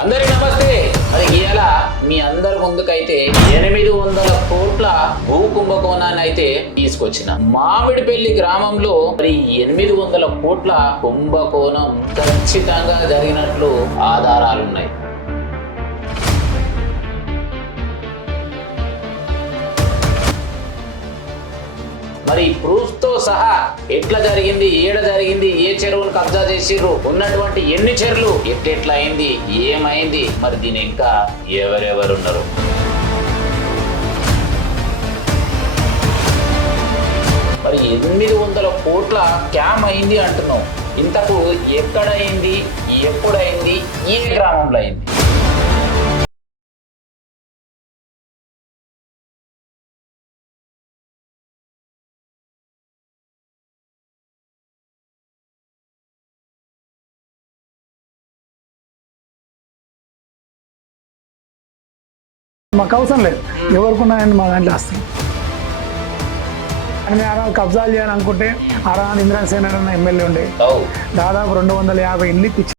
అందరికి నమస్తే. మరి ఇవాళ మీ అందరి ముందుకైతే 800 కోట్ల భూ కుంభకోణాన్ని అయితే తీసుకొచ్చిన మామిడిపల్లి గ్రామంలో మరి 800 కోట్ల కుంభకోణం ఖచ్చితంగా జరిగినట్లు ఆధారాలున్నాయి. మరి ప్రూఫ్ తో సహా ఎట్లా జరిగింది, ఏడ జరిగింది, ఏ చెరువును కబ్జా చేసిర్రు, ఉన్నటువంటి ఎన్ని చెరువులు ఎట్లా అయింది, ఏమైంది, మరి దీని ఇంకా ఎవరెవరున్నారు. మరి 800 కోట్ల క్యామ్ అయింది అంటున్నావు. ఇంతకు ఎక్కడైంది, ఎప్పుడైంది, ఏ గ్రామంలో అయింది? మాకు అవసరం లేదు, ఎవరికున్నాయని మా దాంట్లో వస్తాయి. అని ఆ కబ్జాలు చేయాలనుకుంటే ఇంద్రసేన ఎమ్మెల్యే ఉండే దాదాపు 250 ఇండ్లు ఇచ్చి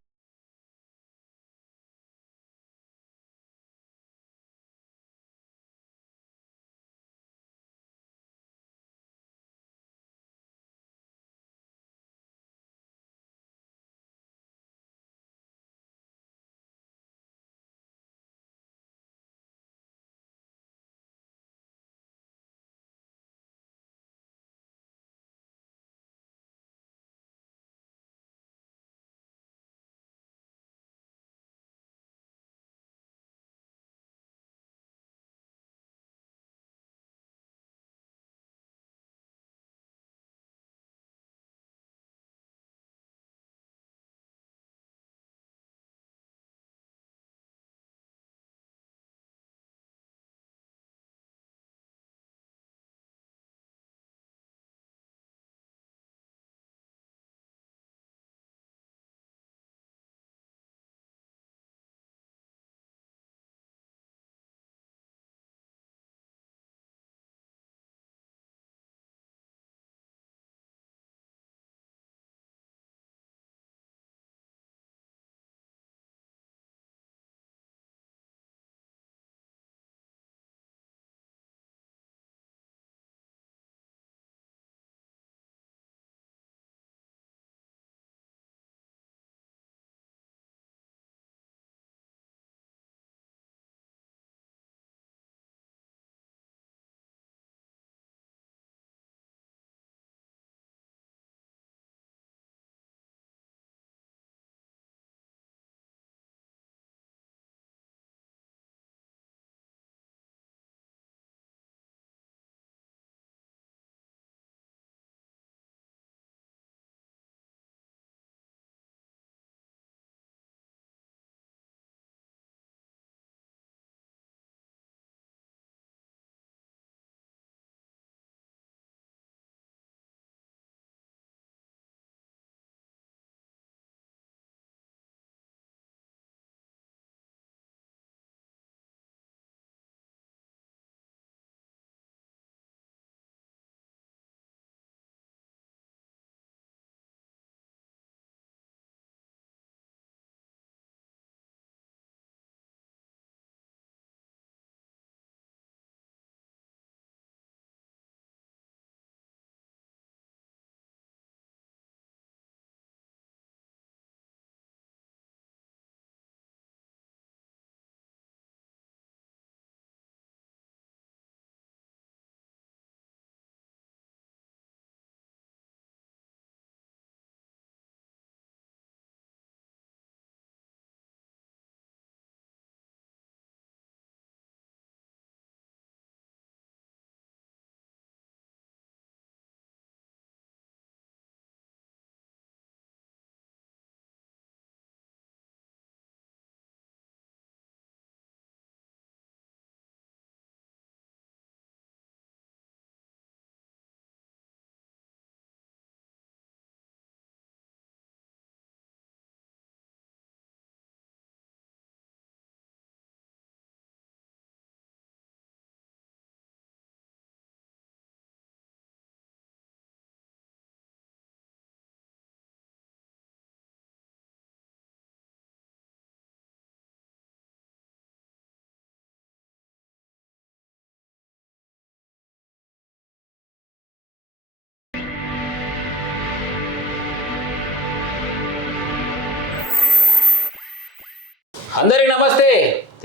అందరికి నమస్తే,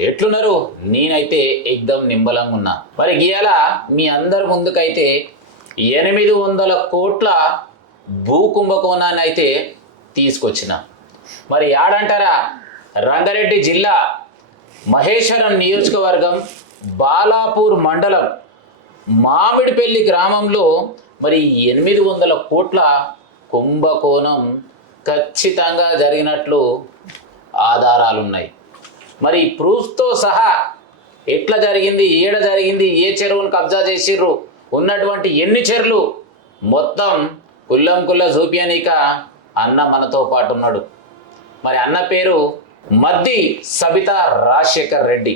ఎట్లున్నారు? నేనైతే ఎగ్దం నింబలంగా ఉన్నా. మరి గీయాల మీ అందరి ముందుకైతే 800 కోట్ల భూ కుంభకోణాన్ని అయితే తీసుకొచ్చిన. మరి యాడంటారా? రంగారెడ్డి జిల్లా మహేశ్వరం నియోజకవర్గం బాలాపూర్ మండలం మామిడిపల్లి గ్రామంలో మరి 800 కోట్ల కుంభకోణం ఖచ్చితంగా జరిగినట్లు ఆధారాలున్నాయి. మరి ప్రూఫ్తో సహా ఎట్లా జరిగింది, ఏడ జరిగింది, ఏ చెరువును కబ్జా చేసిర్రు, ఉన్నటువంటి ఎన్ని చెరువులు మొత్తం కుల్లం కుల్ల చూపియనిక అన్న మనతో పాటు ఉన్నాడు. మరి అన్న పేరు మద్ది సబితా రాజశేఖర్ రెడ్డి,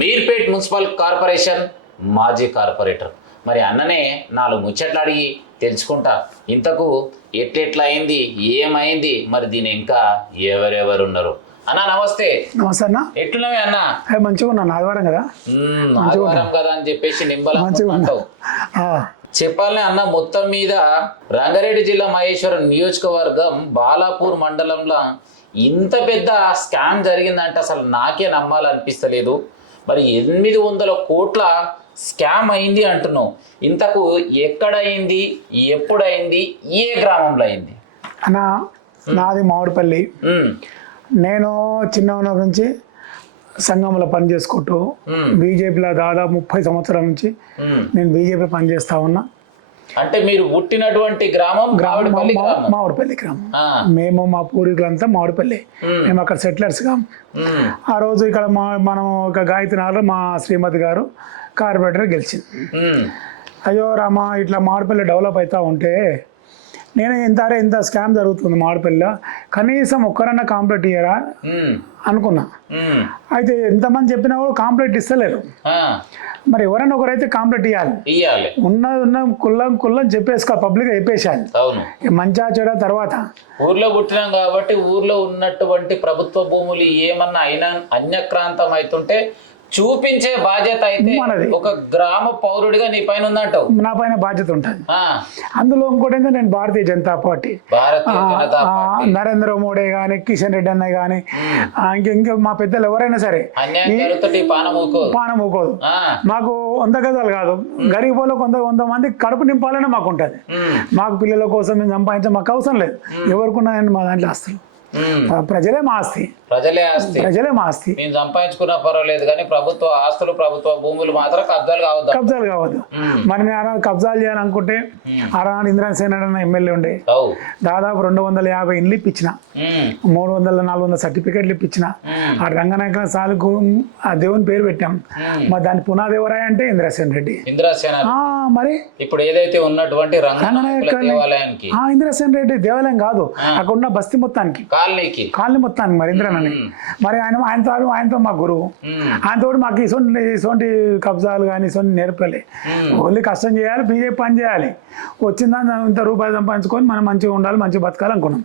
మీర్పేట్ మున్సిపల్ కార్పొరేషన్ మాజీ కార్పొరేటర్. మరి అన్ననే 4 ముచ్చట్లు అడిగి తెలుసుకుంటా ఇంతకు ఎట్లెట్లా అయింది, ఏమైంది, మరి దీని ఇంకా ఎవరెవరు ఉన్నారు. అన్న నమస్తే. నమస్తే అన్న. ఎట్లున్నావే అన్న? మంచిగా ఉన్నాను. ఆదివారం కదా, ఆదివారం కదా అని చెప్పేసి నింబలం అంటావు. చెప్పాలనే అన్న, మొత్తం మీద రంగారెడ్డి జిల్లా మహేశ్వరం నియోజకవర్గం బాలాపూర్ మండలంలో ఇంత పెద్ద స్కామ్ జరిగిందంటే అసలు నాకే నమ్మాలనిపిస్తలేదు. మరి 800 కోట్ల స్కామ్ అయింది అంటున్నావు. ఇంతకు ఎక్కడైంది, ఎప్పుడైంది, ఏ గ్రామంలో అయింది? అన్న నాది మామిడిపల్లి. నేను చిన్న ఉన్నప్పటి నుంచి సంఘంలో పని చేసుకుంటూ బీజేపీలో దాదాపు 30 సంవత్సరాల నుంచి నేను బీజేపీ పనిచేస్తా ఉన్నా. అంటే మీరు పుట్టినటువంటి గ్రామం మామిడిపల్లి గ్రామం. మేము మా పూర్వీకులంతా మామిడిపల్లి, మేము అక్కడ సెటిలర్స్ గా. ఆ రోజు ఇక్కడ మనం ఒక గాయత్రినగర్లో మా శ్రీమతి గారు కార్పొరేటర్ గెలిచింది. అయ్యో రామా, ఇట్లా మామిడిపల్లి డెవలప్ అవుతా ఉంటే నేను ఇంత స్కామ్ జరుగుతుంది మామిడిపల్లిలో, కనీసం ఒక్కరన్నా కాంప్లైంట్ ఇయ్యరా అనుకున్నా. అయితే ఎంతమంది చెప్పినా కూడా కాంప్లైంట్ ఇస్తలేరు. మరి ఎవరైనా ఒకరైతే కాంప్లైంట్ ఇవ్వాలి. ఉన్న కుల్లం చెప్పేసుకో, పబ్లిక్ చెప్పేసాలి. మంచిగా చెడ తర్వాత ఊర్లో పుట్టినాం కాబట్టి ఊర్లో ఉన్నటువంటి ప్రభుత్వ భూములు ఏమన్నా అయినా అన్యక్రాంతం అవుతుంటే చూపించే బాధ్యత అయితే ఒక గ్రామ పౌరుడిగా నీ పైన ఉందంటావు. నా పైన బాధ్యత ఉంటుంది. అందులో ఇంకోటి ఏంటంటే నేను భారతీయ జనతా పార్టీ, నరేంద్ర మోడీ గాని, కిషన్ రెడ్డి అన్నయ్య గాని, ఇంకా మా పెద్దలు ఎవరైనా సరే పానం ఊకోదు. మాకు 100 గజాలు కాదు, గరీబులో 100 మంది కడుపు నింపాలని మాకు ఉంటుంది. మాకు పిల్లల కోసం మేము సంపాదించాం, మాకు అవసరం లేదు. ఎవరుకున్నాయని మా దాంట్లో ఆస్తులు ప్రజలే మా ఆస్తి. ప్రజలే మా ఆస్తి. మేము సంపాదించుకున్నా పర్వాలేదు కానీ ప్రభుత్వ ఆస్తులు, ప్రభుత్వ భూములు మాత్రం కబ్జాలు కావద్దు. మరి నేను కబ్జాలు చేయాలనుకుంటే ఆనాడు ఇంద్రసేన ఎమ్మెల్యే ఉండే, దాదాపు 250 ఇండ్లు ఇప్పించిన, 300-400 సర్టిఫికెట్లు ఇప్పించిన. ఆ రంగనాయకుల సాలుకు ఆ దేవుని పేరు పెట్టాం. మరి దాని పునాది ఎవరాయి అంటే ఇంద్రసేన రెడ్డి. మరి ఇప్పుడు ఏదైతే ఉన్నటువంటి ఇంద్రసేన రెడ్డి దేవాలయం కాదు, అక్కడ ఉన్న బస్తీ మొత్తానికి, కాలనీ మొత్తానికి మరి ఇంద్రనని. మరి ఆయనతో మా గురువు, ఆయనతో మాకు ఇటువంటి కబ్జాలు కానీ ఇటువంటి నేర్పలే. ఓన్లీ కష్టం చేయాలి, బీజేపీ పని చేయాలి, వచ్చిందా ఇంత రూపాయలు సంపాదించుకొని మనం మంచిగా ఉండాలి, మంచిగా బతకాలి అనుకున్నాం.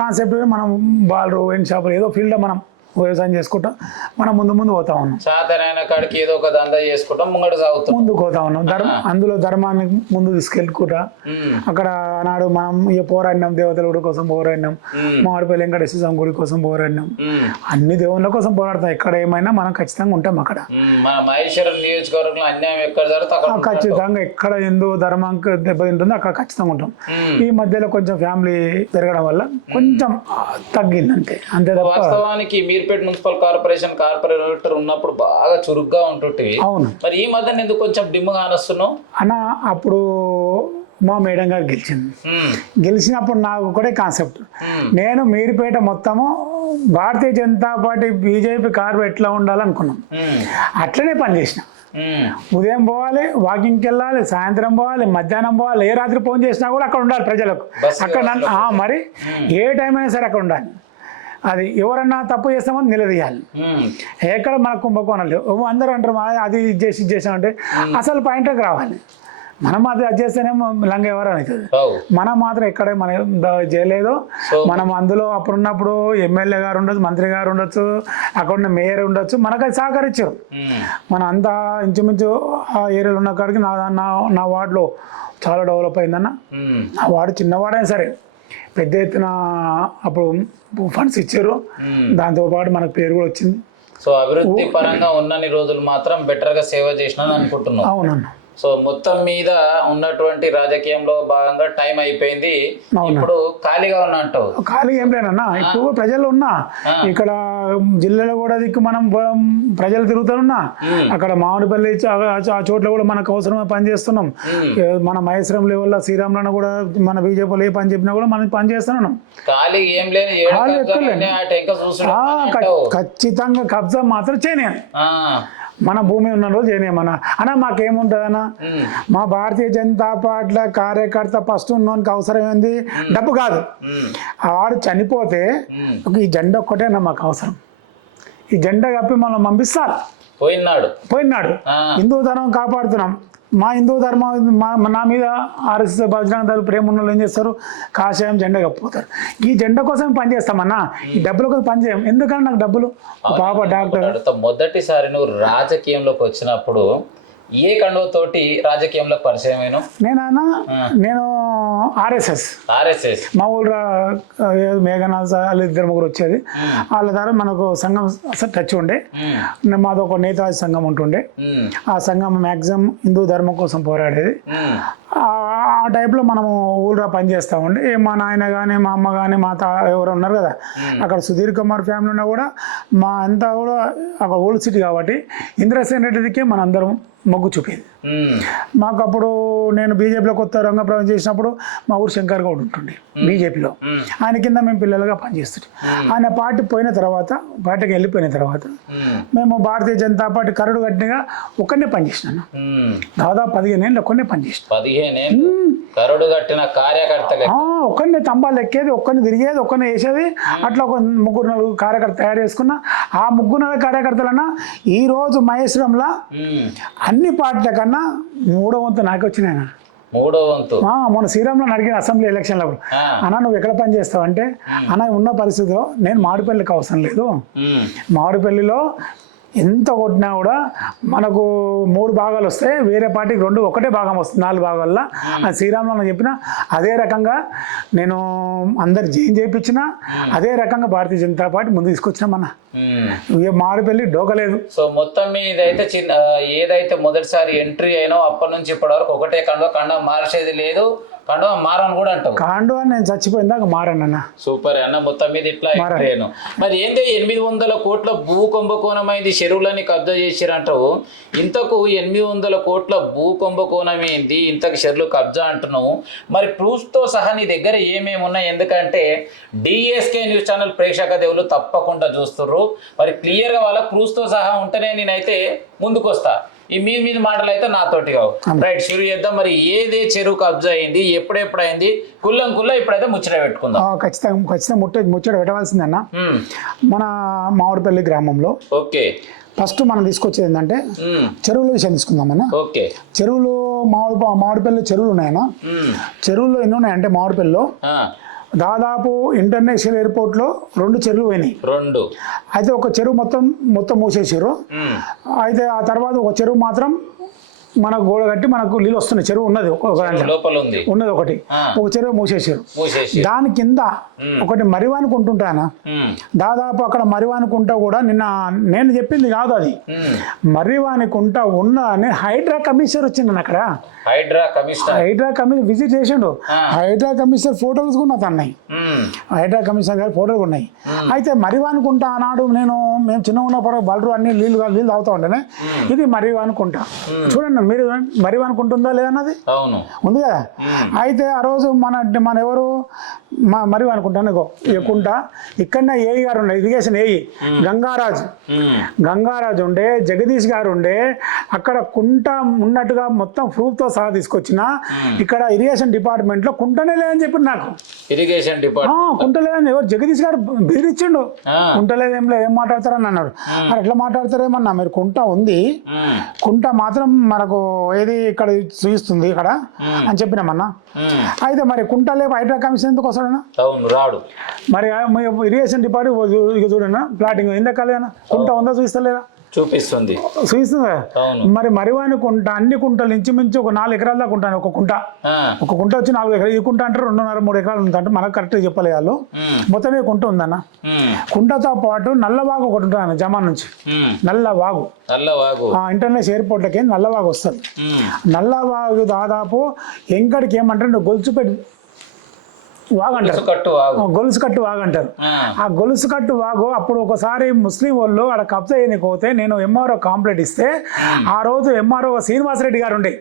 కాన్సెప్ట్ మనం బాల్ వైన్ షాపులు ఏదో ఫీల్డ్ మనం వ్యవసాయం చేసుకుంటాం, మనం ముందు పోతా ఉన్నాం. సాధారణ కాడికి ఏదో ఒక దందా చేసుకుంటాం, ముందుకు పోతా ఉన్నాం. అందులో ధర్మాన్ని ముందు తీసుకెళ్ళుకుంటా అక్కడ నాడు మనం పోరాడినాం, దేవతల గుడి కోసం పోరాడినాం, మామిడిపల్లి వెంకటేశ్వర స్వామి గుడి కోసం పోరాడినాం. అన్ని దేవుళ్ళ కోసం పోరాడతాం. ఎక్కడ ఏమైనా మనం ఖచ్చితంగా ఉంటాం. అక్కడ మహేశ్వరం నియోజకవర్గంలో అన్యాయం ఎక్కడ జరుగుతుంది ఖచ్చితంగా, ఎక్కడ హిందూ ధర్మానికి దెబ్బతింటుందో అక్కడ ఖచ్చితంగా ఉంటాం. ఈ మధ్యలో కొంచెం ఫ్యామిలీ పెరగడం వల్ల కొంచెం తగ్గింది అంతే తప్ప. వాస్తవానికి మీర్పేట్ మున్సిపల్ కార్పొరేటర్ ఉన్నప్పుడు బాగా చురుగ్గా ఉంటుంటే, అవును. మరి ఈ మధ్య ఎందుకు కొంచెం డిమ్గా అనొస్తున్నావు అన్న? అప్పుడు మా మేడం గారు గెలిచినప్పుడు నాకు ఒకటే కాన్సెప్ట్, నేను మీర్పేట మొత్తము Bharatiya Janata party BJP corporate ఎట్లా ఉండాలనుకున్నాం, అట్లనే పనిచేసిన. ఉదయం పోవాలి, వాకింగ్కి వెళ్ళాలి, సాయంత్రం పోవాలి, మధ్యాహ్నం పోవాలి, ఏ రాత్రి ఫోన్ చేసినా కూడా అక్కడ ఉండాలి ప్రజలకు. అక్కడ మరి ఏ టైం అయినా సరే అక్కడ ఉండాలి. అది ఎవరన్నా తప్పు చేస్తామని నిలదీయాలి. ఎక్కడ మన కుంభకోణాలు అందరూ అంటారు అది ఇది చేసామంటే అసలు పాయింట్కి రావాలి. మనం అది చేస్తేనేమో లంగ ఎవరు అవుతుంది. మనం మాత్రం ఎక్కడ మనం చేయలేదు. మనం అందులో అప్పుడున్నప్పుడు ఎమ్మెల్యే గారు ఉండొచ్చు, మంత్రి గారు ఉండొచ్చు, అక్కడ ఉన్న మేయర్ ఉండొచ్చు, మనకు అది సహకరించారు. మన అంతా ఇంచుమించు ఆ ఏరియాలో ఉన్న కాడికి నా వార్డులో చాలా డెవలప్ అయిందన్న. నా వార్డు చిన్నవాడైనా సరే పెద్ద ఎత్తున అప్పుడు ఫండ్స్ ఇచ్చారు. దాంతోపాటు మనకు పేరు కూడా వచ్చింది. సో అభివృద్ధి పరంగా ఉన్నన్ని రోజులు మాత్రం బెటర్ గా సేవ చేసినాను అనుకుంటున్నాను. అవునన్న. సో మొత్తం మీద ఉన్నటువంటి రాజకీయంలో భాగంగా టైం అయిపోయింది, ఇప్పుడు ఖాళీగా ఉన్నా అంటావు? ఖాళీ ఏం లేనన్నా, ఇప్పుడు ప్రజలు ఉన్నా ఇక్కడ జిల్లాలో కూడా దిక్కు మనం ప్రజలు తిరుగుతున్నా, అక్కడ మామిడిపల్లి ఆ చోట్ల కూడా మనకు అవసరమే పని చేస్తున్నాం. మన మహేశ్వరం లెవెల్లో శ్రీరాములను కూడా మన బీజేపీలో ఏ పని చెప్పినా కూడా మనం పని చేస్తున్నాం. ఖాళీ ఏం లేదు, ఖచ్చితంగా కబ్జా మాత్రం చేయలేను. మన భూమి ఉన్న రోజు చేయనేమన్నా అన్న మాకేముంటుందన్నా, మా భారతీయ జనతా పార్టీల కార్యకర్త ఫస్ట్ ఉన్నోనికి అవసరం ఏంది? డబ్బు కాదు. ఆడు చనిపోతే ఈ జెండా ఒక్కటే అన్న మాకు అవసరం. ఈ జెండా కప్పి మనం పంపిస్తారు. పోయినాడు హిందూ ధర్మం కాపాడుతున్నాం. మా హిందూ ధర్మం నా మీద ఆర్ఎస్ఎస్ బజరంగ దళ ప్రేమ ఉన్న వాళ్ళు ఏం చేస్తారు? కాషాయం జెండా కప్పిపోతారు. ఈ జెండా కోసం పని చేస్తామన్నా, ఈ డబ్బుల కోసం పని చేయం. ఎందుకంటే నాకు డబ్బులు పాప డాక్టర్. మొదటిసారి నువ్వు రాజకీయంలోకి వచ్చినప్పుడు ఏ కండువతోటి రాజకీయంలో పరిచయం అయినా? నేను ఆర్ఎస్ఎస్ మా ఊళ్ళో మేఘనాథ్ వాళ్ళు ఇద్దరు ముగ్గురు వచ్చేది. వాళ్ళ ద్వారా మనకు సంఘం టచ్ ఉండే. మాది ఒక నేతాజీ సంఘం ఉంటుండే. ఆ సంఘం మ్యాక్సిమం హిందూ ధర్మం కోసం పోరాడేది. ఆ టైప్లో మనము ఊళ్ళో పనిచేస్తూ ఉండే. మా నాయన కానీ మా అమ్మ కానీ మా ఎవరు ఉన్నారు కదా, అక్కడ సుధీర్ కుమార్ ఫ్యామిలీ ఉన్నా కూడా మా అంతా కూడా అక్కడ ఓల్డ్ సిటీ కాబట్టి ఇంద్రసేన్ రెడ్డికి మన అందరం మొగ్గు చూపింది. మాకు అప్పుడు నేను బీజేపీలో కొత్త రంగప్రవేశం చేసినప్పుడు మా ఊరు శంకర్ గౌడ్ ఉంటుండే బీజేపీలో. ఆయన కింద మేము పిల్లలుగా పనిచేస్తుంటాం. ఆయన పార్టీ పార్టీకి వెళ్ళిపోయిన తర్వాత మేము భారతీయ జనతా పార్టీ కరడు కట్టినగా ఒక్కనే పనిచేసినాను. దాదాపు 15 ఏళ్ళు ఒక్కనే పనిచేసిన. ఒక్కనే తంబాలు ఎక్కేది, ఒక్కరిని తిరిగేది, ఒక్కరిని వేసేది. అట్లా ఒక 3-4 కార్యకర్త తయారు చేసుకున్నా. ఆ 3-4 కార్యకర్తలన్నా ఈ రోజు మహేశ్వరంలో అన్ని పార్టీల కన్నా 3వ వంతు నాకు వచ్చినాయన. 3వ వంతు మొన్న శ్రీరాములను అడిగిన అసెంబ్లీ ఎలక్షన్లో అన్న నువ్వు ఎక్కడ పని చేస్తావు అంటే, అన్న ఉన్న పరిస్థితిలో నేను మామిడిపల్లికి అవసరం లేదు. మామిడిపల్లిలో ఎంత కొట్టినా కూడా మనకు 3 భాగాలు వస్తాయి, వేరే పార్టీకి 2 ఒకటే భాగం వస్తుంది 4 భాగాల్లో. అది శ్రీరాములు చెప్పిన అదే రకంగా నేను అందరు జైన్ చేయించిన, అదే రకంగా భారతీయ జనతా పార్టీ ముందు తీసుకొచ్చినామన్న. మామిడిపల్లి డోకలేదు. సో మొత్తం మీద అయితే ఏదైతే మొదటిసారి ఎంట్రీ అయినా అప్పటి నుంచి ఇప్పటి వరకు ఒకటే కండ మార్చేది లేదు. కండువా మారని కూడా అంటావు? కండువా నేను చచ్చిపోయిందాక మారన్న. సూపర్ అన్న. మొత్తం మీద ఇట్లా అయిపోయాను. మరి ఏంటి 800 కోట్ల భూ కుంభకోణం అయింది, చెరువులని కబ్జా చేసిరంటావు. ఇంతకు 800 కోట్ల భూ కుంభకోణం ఏంది, ఇంతకు చెరువులు కబ్జా అంటున్నావు. మరి ప్రూఫ్తో సహా నీ దగ్గర ఏమేమి ఉన్నాయి? ఎందుకంటే డిఎస్కే న్యూస్ ఛానల్ ప్రేక్షక దేవులు తప్పకుండా చూస్తుర్రు. మరి క్లియర్గా వాళ్ళ ప్రూఫ్తో సహా ఉంటేనే నేనైతే ముందుకు వస్తా. ఈ మీద మాటలు అయితే నాతోటి కావు. రైట్, షురు చేద్దాం. మరి ఏదే చెరువు కబ్జా అయింది, ఎప్పుడెప్పుడు అయింది, కుల్లం ఇప్పుడైతే ముచ్చట పెట్టుకుందాం. ఖచ్చితంగా ముచ్చట పెట్టవలసిందన్న. మన మామిడిపల్లి గ్రామంలో ఫస్ట్ మనం తీసుకొచ్చేది ఏంటంటే చెరువుల విషయం తీసుకుందామన్నా. చెరువులు మామిడిపల్లి చెరువులు ఉన్నాయన్నా. చెరువుల్లో ఎన్ని ఉన్నాయంటే మామిడిపల్లిలో దాదాపు ఇంటర్నేషనల్ ఎయిర్పోర్ట్లో 2 చెరువులు పోయినాయి. అయితే ఒక చెరువు మొత్తం మూసేసారు. అయితే ఆ తర్వాత ఒక చెరువు మాత్రం మనకు గోడ కట్టి మనకు నీళ్ళు వస్తున్నాయి. చెరువు ఉన్నది ఉన్నది ఒకటి, ఒక చెరువు మూసేసారు. దాని కింద ఒకటి మరివానుకుంటుంటానా, దాదాపు అక్కడ మరివానుకుంటా కూడా నిన్న నేను చెప్పింది కాదు, అది మర్రివానికుంట ఉన్న అని హైడ్రా కమిషనర్ వచ్చిండు అక్కడ. హైడ్రా కమిషనర్ విజిట్ చేసిండు. హైడ్రా కమిషనర్ ఫోటోలు కూడా నాకు అన్నాయి. హైడ్రా కమిషనర్ గారి ఫోటోలు ఉన్నాయి. అయితే మరివానుకుంటా ఆనాడు మేము చిన్న ఉన్నప్పుడు బలరు అన్ని నీళ్ళు తాగుతూ ఉంటేనే ఇది మరివానుకుంటా. చూడండి మీరు మరివానుకుంటుందా లేదన్నది ఉంది కదా. అయితే ఆ రోజు మన ఎవరు మరివానుకుంటాను కుంట ఇక్కడనే ఏఈ గారు ఉండే, ఇరిగేషన్ ఏఈ గంగారాజు ఉండే, జగదీష్ గారు ఉండే. అక్కడ కుంట ఉన్నట్టుగా మొత్తం ప్రూఫ్తో సహా తీసుకొచ్చిన. ఇక్కడ ఇరిగేషన్ డిపార్ట్మెంట్ లో కుంటనే లేదని చెప్పి నాకు. ఇరిగేషన్ డిపార్ట్మెంట్ కుంట లేదని ఎవరు జగదీష్ గారు బెదిరించిండు. కుంట లేదేం లేదు, ఏం మాట్లాడతారని అన్నాడు. మరి ఎట్లా మాట్లాడతారేమన్నా, మీరు కుంట ఉంది, కుంట మాత్రం మనకు ఏది ఇక్కడ చూపిస్తుంది ఇక్కడ అని చెప్పినామన్నా. అయితే మరి కుంట లేపు హైడ్రా కమిషన్ ఎందుకు వస్తాడన్నా? రాడు. మరి ఇరిగేషన్ డిపార్ట్మెంట్ చూడన్నా ప్లాటింగ్ ఎందుకు కాలేదన్నా, కుంట ఉందా చూపిస్తలేదా? చూపిస్తుంది. చూపిస్తుంది కదా. అవును. మరి మరివాని కుంట అన్ని కుంటలు ఇంచుమించు ఒక 4 ఎకరాల దాకా ఉంటాను. ఒక కుంట వచ్చి 4 ఎకరాలు. ఈ కుంట అంటే 2.5-3 ఎకరాలు ఉందంటే మనకు కరెక్ట్గా చెప్పలే వాళ్ళు. మొత్తం ఈ కుంట ఉందన్న. కుంటతో పాటు నల్లవాగు ఒకటి ఉంటుంది జమా నుంచి. నల్లవాగు ఇంటర్నేషనల్ ఎయిర్పోర్ట్లకి నల్లవాగు వస్తుంది. నల్లవాగు దాదాపు ఎంకడికి ఏమంటారు గొలుసుపెట్టి వాగు అంటారు. గొలుసు కట్టు వాగు అంటారు. ఆ గొలుసు కట్టు వాగు అప్పుడు ఒకసారి ముస్లిం వాళ్ళు అక్కడ కబ్జా చేయకపోతే నేను ఎంఆర్ఓ కంప్లైంట్ ఇస్తే ఆ రోజు ఎంఆర్ఓ శ్రీనివాసరెడ్డి గారు ఉండే.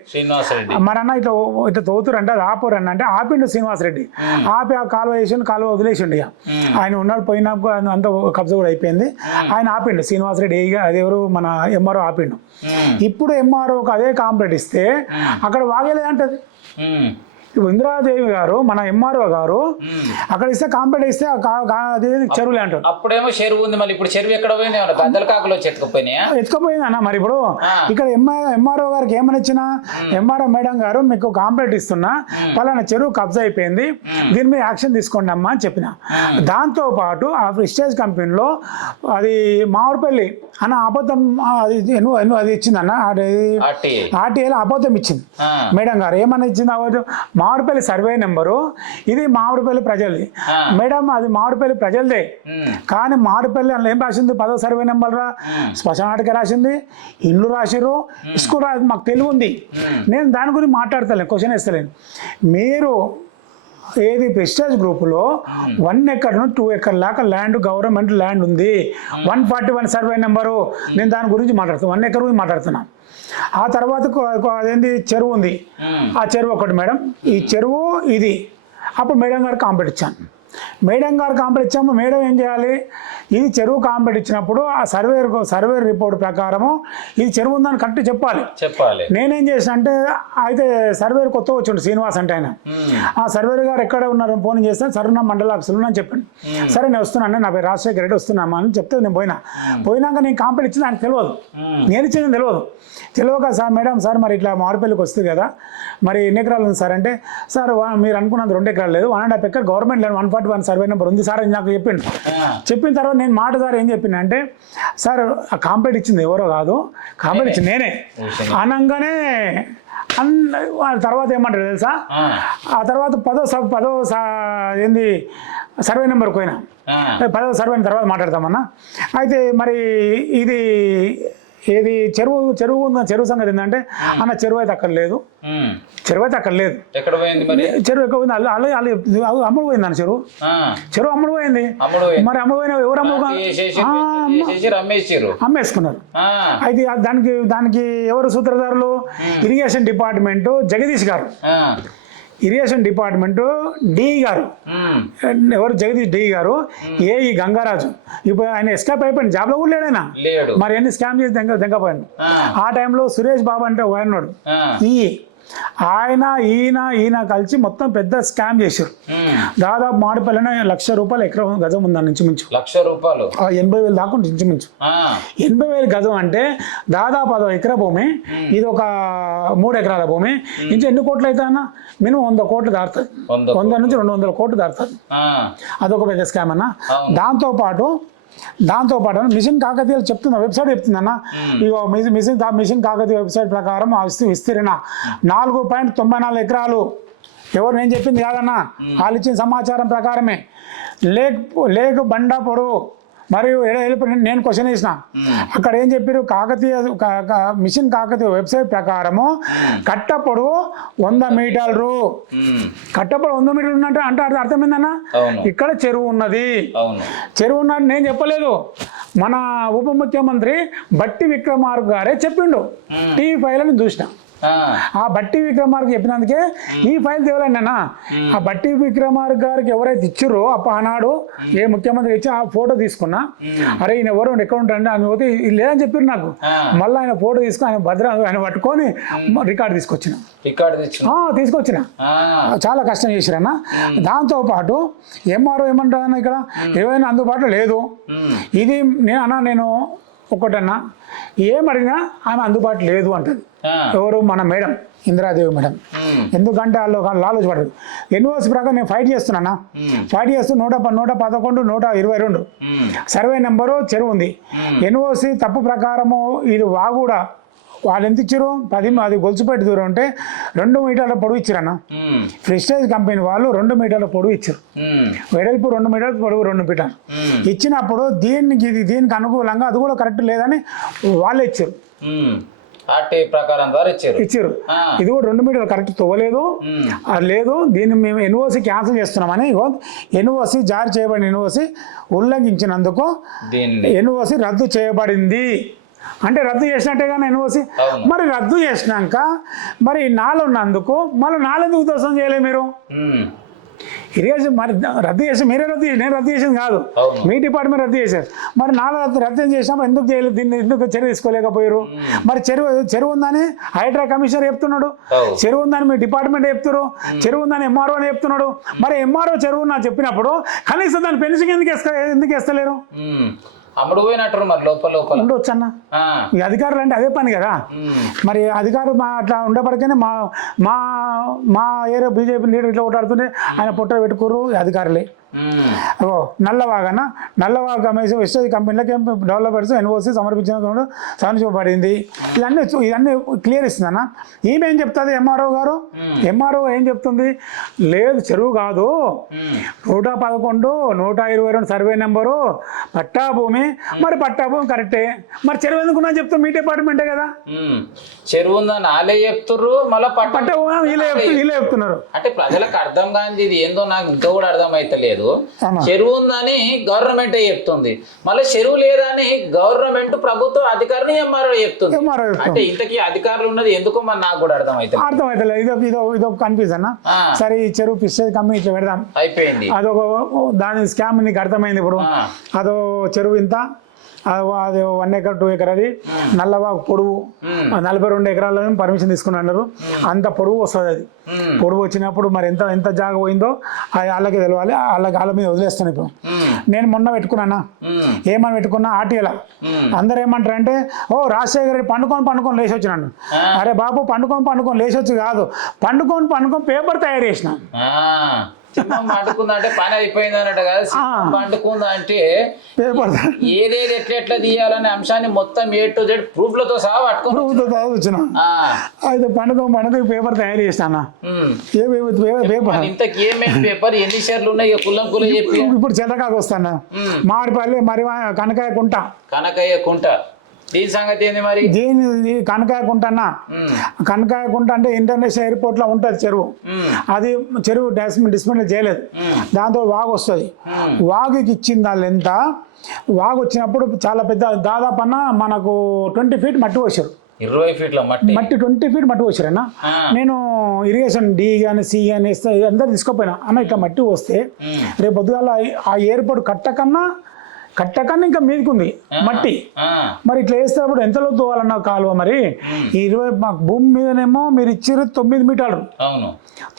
మరన్నా ఇట్లా తోతురంటే అది ఆపురన్న అంటే ఆపిండు శ్రీనివాసరెడ్డి. ఆపి ఆ కాలువ వేసి కాలువ వదిలేసిండు. ఇక ఆయన ఉన్నాడు పోయినాక అంత కబ్జా కూడా అయిపోయింది. ఆయన ఆపిండు శ్రీనివాసరెడ్డి. అది ఎవరు మన ఎంఆర్ఓ ఆపిండు. ఇప్పుడు ఎంఆర్ఓకి అదే కంప్లైంట్ ఇస్తే అక్కడ వాగేలేదంటది. ఇప్పుడు ఇందిరాదేవి గారు మన ఎంఆర్ఓ గారు అక్కడ ఇస్తే కంప్లైంట్ ఇస్తే అదే చెరువులే అంటారు. అప్పుడేమో చెరువు ఉంది, మళ్ళీ ఇప్పుడు చెరువు ఎక్కడ పోయింది? గద్దల కాకులు ఎత్తుకుపోయింది అన్న. మరి ఇప్పుడు ఇక్కడ ఎంఆర్ఓ గారికి ఏమని ఇచ్చినా ఎంఆర్ఓ మేడం గారు మీకు కంప్లైంట్ ఇస్తున్నా, పలానా చెరువు కబ్జా అయిపోయింది, దీని మీద యాక్షన్ తీసుకోండి అమ్మా అని చెప్పిన. దాంతో పాటు ఆ ప్రెస్టేజ్ కంపెనీలో అది మామిడిపల్లి అన్న అబద్ధం అది ఇచ్చిందన్న. ఆర్టీఏలో అబద్ధం ఇచ్చింది మేడం గారు. ఏమన్నా ఇచ్చింది? మామిడిపల్లి సర్వే నెంబరు ఇది మామిడిపల్లి ప్రజలది మేడం, అది మామిడిపల్లి ప్రజలదే. కానీ మామిడిపల్లి అందులో ఏం రాసింది? 10వ సర్వే నెంబర్ రా, శ్మశానాటికి రాసింది, ఇల్లు రాసిరు, స్కూల్ రాసి మాకు తెలివి ఉంది. నేను దాని గురించి మాట్లాడతలేను, క్వశ్చన్ వేస్తలేను. మీరు ఏది ప్రెస్టేజ్ గ్రూపులో 1 ఎకర్ నుండి 2 ఎకర్ దాకా ల్యాండ్ గవర్నమెంట్ ల్యాండ్ ఉంది. 141 సర్వే నెంబరు. నేను దాని గురించి మాట్లాడుతాను, 1 ఎకర్ గురించి మాట్లాడుతున్నాను. ఆ తర్వాత అదేంటి చెరువు ఉంది. ఆ చెరువు ఒకటి మేడం, ఈ చెరువు ఇది. అప్పుడు మేడం గారు కాంప్లైంట్ ఇచ్చాను. మేడం గారు కాంప్లైంట్ ఇచ్చాము. మేడం ఏం చేయాలి? ఇది చెరువు కాంప్లైంట్ ఇచ్చినప్పుడు ఆ సర్వే రిపోర్ట్ ప్రకారము ఇది చెరువు ఉందని కరెక్ట్ చెప్పాలి. నేనేం చేసిన అంటే అయితే సర్వేర్ కొత్త వచ్చిండు శ్రీనివాస్ అంటే ఆయన. ఆ సర్వేర్ గారు ఎక్కడ ఉన్నారు ఫోన్ చేస్తే సరే నా మండల ఆఫీసులో అని చెప్పండి. సరే నేను వస్తున్నాను, నా పేరు రాజశేఖర రెడ్డి వస్తున్నామా అని చెప్తే నేను పోయినాక నేను కాంప్లైంట్ ఇచ్చింది ఆయనకు తెలియదు, నేను ఇచ్చింది తెలియక సార్ మేడం సార్ మరి ఇట్లా మామిడిపల్లికి వస్తుంది కదా, మరి ఎన్ని ఎకరాలు ఉంది సార్ అంటే, సార్ మీరు అనుకున్నది 2 ఎకరాలు లేదు, 1.5 acre government land 141 survey number ఉంది సార్ అని నాకు చెప్పిండు. చెప్పిన తర్వాత నేను మాట సార్ ఏం చెప్పిన అంటే, సార్ ఆ కాంప్లైంట్ ఇచ్చింది ఎవరో కాదు, కాంప్లైంట్ ఇచ్చింది నేనే అనగానే తర్వాత ఏమంటారు తెలుసా? ఆ తర్వాత 10వ ఏంది సర్వే నెంబర్కి పోయినా, 10వ సర్వే తర్వాత మాట్లాడతామన్నా. అయితే మరి ఇది ఏది చెరువు సంగతి ఏంటంటే అన్న చెరువు అయితే అక్కడ లేదు, చెరువు ఎక్కడ పోయింది? అమ్ముడు పోయింది అన్న చెరువు అమ్ముడు పోయింది. మరి అమ్ముడు పోయిన ఎవరు అమ్మేసుకున్నారు. అయితే దానికి ఎవరు సూత్రధారులు? ఇరిగేషన్ డిపార్ట్మెంట్ జగదీష్ గారు, ఇరిగేషన్ డిపార్ట్మెంట్ డిఈ గారు, ఎవరు జగదీష్ డిఈ గారు, ఏఈ గంగారాజు. ఇప్పుడు ఆయన ఎస్కేప్ అయిపోయింది, జాబ్లో కూడా లేడైనా. మరి ఎన్ని స్కామ్ చేసి దెంగపోయాడు. ఆ టైంలో సురేష్ బాబు అంటే ఆయన్నాడు ఈయన కలిసి మొత్తం పెద్ద స్కామ్ చేశారు. దాదాపు మామిడిపల్లిన ₹1,00,000 ఎకరం గజం ఉందా నుంచి మించు. ₹1,00,000 80,000 దాకా ఇంచుమించు. 80,000 గజం అంటే దాదాపు అదో ఎకరా భూమి. ఇది ఒక 3 ఎకరాల భూమి. ఇంచు ఎన్ని కోట్లు అవుతా అన్న? మినిమం 100 కోట్లు దాటుతుంది, 100 నుంచి 200 కోట్లు దాటుతుంది. అదొక పెద్ద స్కామ్ అన్న. దాంతో పాటు మిషన్ కాకతీయ చెప్తున్నా, వెబ్సైట్ చెప్తుందన్న. ఇగో మిషన్ కాకతీయ వెబ్సైట్ ప్రకారం విస్తీర్ణ 4.94 ఎకరాలు. ఎవరు నేను చెప్పింది కాదన్నా, వాళ్ళు ఇచ్చిన సమాచారం ప్రకారమే. లేక్ బండా పొడవు మరియు నేను క్వశ్చన్ వేసిన, అక్కడ ఏం చెప్పారు? మిషన్ కాకతీయ వెబ్సైట్ ప్రకారము కట్ట పొడవు 100 మీటర్లు. కట్ట పొడవు 100 మీటర్లు ఉన్నట్టు అంటే అర్థం ఏందన్నా? ఇక్కడ చెరువు ఉన్నది. చెరువు ఉన్నట్టు నేను చెప్పలేదు, మన ఉప ముఖ్యమంత్రి బట్టి విక్రమార్క గారే చెప్పిండు. టీవీ ఫైల్ చూసిన. ఆ బట్టి విక్రమార్క చెప్పినందుకే ఈ ఫైల్ తేవాలండి అన్న. ఆ బట్టి విక్రమార్క గారికి ఎవరైతే ఇచ్చారో ఆనాడు ఏ ముఖ్యమంత్రి ఇచ్చి ఆ ఫోటో తీసుకున్నా, అరే ఈయన ఎవరు ఎక్కడ ఉంటారంటే ఆయన పోతే లేదని చెప్పారు నాకు. మళ్ళీ ఆయన ఫోటో తీసుకుని ఆయన పట్టుకొని రికార్డు తీసుకొచ్చిన. చాలా కష్టం చేశారన్న. దాంతో పాటు ఎంఆర్ఓ ఏమంటారన్న, ఇక్కడ ఏమైనా అందుబాటులో లేదు. ఇది నేను ఒకటన్నా ఏం అడిగినా ఆమె అందుబాటు లేదు అంటది. ఎవరు? మన మేడం ఇందిరాదేవి మేడం. ఎందుకంటే వాళ్ళు ఆలోచపడరు. ఎన్ఓసి ప్రకారం నేను ఫైట్ చేస్తున్నానా, ఫైట్ చేస్తూ 111, 122 సర్వే నెంబరు చెరువు ఉంది. ఎన్ఓసి తప్పు ప్రకారము ఇది వాగుడ వాళ్ళు ఎంత ఇచ్చారు? 10 అది గొలుసుపేట దూరం ఉంటే 2 మీటర్ల పొడవు ఇచ్చారన్న. ఫ్రిస్టేజ్ కంపెనీ వాళ్ళు 2 మీటర్ల పొడవు ఇచ్చారు. వెడల్పు 2 మీటర్ల పొడవు 2 మీటర్లు ఇచ్చినప్పుడు దీనికి అనుకూలంగా అది కూడా కరెక్ట్ లేదని వాళ్ళే ఇచ్చారు. ప్రకారం ద్వారా ఇచ్చారు. ఇది కూడా 2 మీటర్లు కరెక్ట్ తవ్వలేదు, అది లేదు. దీన్ని మేము ఎన్ఓసి క్యాన్సిల్ చేస్తున్నామని ఎన్ఓసి జారీ చేయబడిన ఎన్ఓసి ఉల్లంఘించినందుకు ఎన్ఓసి రద్దు చేయబడింది. అంటే రద్దు చేసినట్టే కానీ ఎన్ఓసి. మరి రద్దు చేసినాక మరి నాలుగు ఉన్నందుకు మళ్ళీ నాలుగు దోషం చేయలే మీరు. ఇరిగేషన్ మరి రద్దు చేసి మీరే రద్దు చేసి, నేను రద్దు చేసింది కాదు, మీ డిపార్ట్మెంట్ రద్దు చేశారు. మరి నాలుగు రద్దు చేసినప్పుడు ఎందుకు చేయలేదు? దీన్ని ఎందుకు చర్య తీసుకోలేకపోయారు? మరి చెరువు ఉందని హైడ్రా కమిషనర్ చెప్తున్నాడు, చెరువు ఉందని మీ డిపార్ట్మెంట్ చెప్తున్నారు, చెరువు ఉందని ఎంఆర్ఓ అని చెప్తున్నాడు. మరి ఎంఆర్ఓ చెరువు నా చెప్పినప్పుడు కనీసం దాని పెన్షన్ ఎందుకు వేస్తలేరు? అమ్ముడు పోయినట్టు మరి లోపల ఉండొచ్చు అన్న. ఈ అధికారులు అంటే అదే పని కదా. మరి అధికారులు అట్లా ఉండబడితేనే మా ఏరియా బీజేపీ లీడర్ ఇట్లా ఓటాడుతుంటే ఆయన పొట్ట పెట్టుకోరు అధికారులే. నల్లవాగ వెస్టేజ్ కంపెనీలకి డెవలపర్స్ ఎన్ఓసి సమర్పించబడింది. ఇవన్నీ క్లియర్ ఇస్తుందన్న. ఈమె ఏం చెప్తుంది ఎంఆర్ఓ గారు? ఎంఆర్ఓ ఏం చెప్తుంది? లేదు చెరువు కాదు, 111, 122 సర్వే నెంబరు పట్టా భూమి. మరి పట్టా భూమి కరెక్టే, మరి చెరువు ఎందుకున్నా చెప్తాం? మీ డిపార్ట్మెంటే కదా. చెరువు ఉందని వాళ్ళే చెప్తున్నారు, మళ్ళీ పట్టా వీళ్ళే చెప్తున్నారు. అంటే ప్రజలకు అర్థం కాని ఇది ఏందో నాకు ఇంకా కూడా అర్థం అవుతలేదు. చెరువు ఉందని గవర్నమెంట్ చెప్తుంది, మళ్ళీ చెరువు లేదని గవర్నమెంట్ ప్రభుత్వ అధికారిని ఎంఆర్ఓ చెప్తుంది. అంటే ఇంతకీ అధికారులు ఉన్నది ఎందుకో మరి నాకు కూడా అర్థమైతలేదు. ఇదొక కన్ఫ్యూజన్. సరే ఈ చెరువు ఫిష్ కంపెనీ ఇట్లా పెడదాం అయిపోయింది, అదొక దాని స్కామ్ నీకు అర్థమైంది. ఇప్పుడు అదో చెరువు ఇంత, అది 1 ఎకర్ 2 ఎకర్, అది నల్లవాగు పొడవు 42 ఎకరాల పర్మిషన్ తీసుకున్నారు. అంత పొడవు వస్తుంది. అది పొడవు వచ్చినప్పుడు మరి ఎంత జాగ పోయిందో వాళ్ళకి తెలవాలి, వాళ్ళ మీద వదిలేస్తాను. ఇప్పుడు నేను మొన్న పెట్టుకున్నా, ఏమని పెట్టుకున్నా ఆర్టీఎలా. అందరు ఏమంటారంటే రాజశేఖర రెడ్డి పండుకొని లేచి వచ్చినాను. అరే బాబు పండుకొని లేచొచ్చు కాదు, పండుకొని పేపర్ తయారు చేసిన. పండుకుందా అంటే పని అయిపోయింది అన్నట్టు కాదు, పండుకుందా అంటే ఏదేది ఎట్లా తీయాలనే అంశాన్ని మొత్తం A to Z ప్రూఫ్లతో సహా వచ్చిన. అయితే పండుగ పేపర్ తయారు చేస్తానా. ఇంతకీ ఏమేమి పేపర్ ఎన్ని షేర్లు ఉన్నాయి కుల్లం చెప్పి ఇప్పుడు చంద్రకాకు వస్తానా. మామిడిపల్లి మరి కనకాయ కుంట దీని సంగతి ఏంది మరి? దీని కనకాయ కుంట అంటే ఇంటర్నేషనల్ ఎయిర్పోర్ట్ లో ఉంటది చెరువు. అది చెరువు డిస్మెంట్ చేయలేదు, దాంతో వాగు వస్తుంది. వాగుకి ఇచ్చింది వాళ్ళు ఎంత? వాగు వచ్చినప్పుడు చాలా పెద్ద, దాదాపు అన్న మనకు 20 ఫీట్ మట్టి పోసారు. 20 ఫీట్ల మట్టి 20 ఫీట్ మట్టి పోసారన్న. నేను ఇరిగేషన్ డి కానీ సి కానీ అందరు తీసుకుపోయినా అన్న, ఇట్లా మట్టి వస్తే రేపు పొద్దుగాల ఆ ఎయిర్పోర్ట్ కట్టకన్నా ఇంకా మీదకుంది మట్టి. మరి ఇట్లా వేసేటప్పుడు ఎంత లోతు తోవాలన్న కాలువ? మరి 20 మాకు భూమి మీదనేమో మీరు ఇచ్చారు 9 మీటర్లు.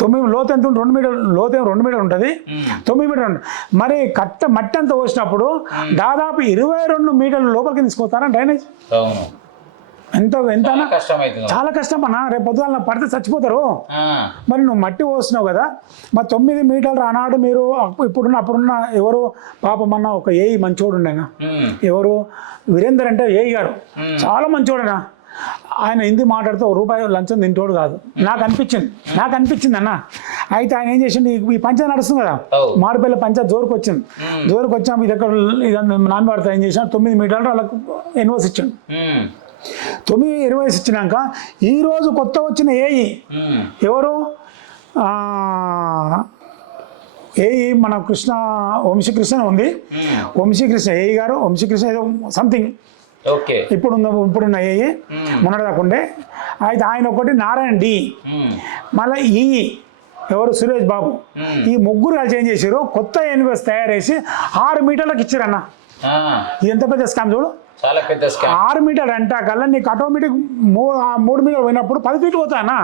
9 లోతు ఎంత? 2 మీటర్లు లోతు. 2 మీటర్లు ఉంటుంది, 9 మీటర్లు ఉంటుంది. మరి మట్టి అంతా పోసినప్పుడు దాదాపు 22 మీటర్ల లోపలికి తీసుకొస్తారా డ్రైనేజ్? ఎంత చాలా కష్టం అన్న. రేపు పొద్దున పడితే చచ్చిపోతారు. మరి నువ్వు మట్టి పోస్తున్నావు కదా, మరి 9 మీటర్లు ఆనాడు మీరు అప్పుడున్న ఎవరు పాపం అన్న ఒక ఏఈ మంచోడు ఉండేనా, ఎవరు వీరేందర్ అంటే ఏఈ గారు చాలా మంచోడేనా. ఆయన హిందీ మాట్లాడుతూ ₹1 లంచం తింటోడు కాదు. నాకు అనిపించింది అన్న. అయితే ఆయన ఏం చేసిండు, ఈ పంచాయతీ నడుస్తుంది కదా, మాడిపల్లి పంచాయతీ జోరుకు వచ్చాము. ఇది ఎక్కడ నాన్ వాడితే ఏం చేసిన 9 మీటర్లు వాళ్ళకు ఎన్ఓసి ఇచ్చాడు. 9 ఇచ్చినాక ఈరోజు కొత్త వచ్చిన ఏఈ ఎవరు? ఏఈ మన వంశీకృష్ణ ఉంది. వంశీకృష్ణ ఏఈ గారు, వంశీకృష్ణ ఏదో సంథింగ్ ఇప్పుడున్న ఏఈ మొన్నటిదాకా ఉండే. అయితే ఆయన ఒకటి నారాయణ డి, మళ్ళీ ఈ ఎవరు సురేష్ బాబు, ఈ ముగ్గురు కలిసి ఏం చేశారు, కొత్త ఎన్ఓసి తయారు చేసి 6 మీటర్లకు ఇచ్చారన్న. ఎంత పెద్ద స్కామ్ చూడు. చాలా పెద్ద స్కామ్. 6 మీటర్ అంటా కల్లా నీకు ఆటోమేటిక్ 3 మీటర్ పోయినప్పుడు 10 ఫీట్లు పోతానా?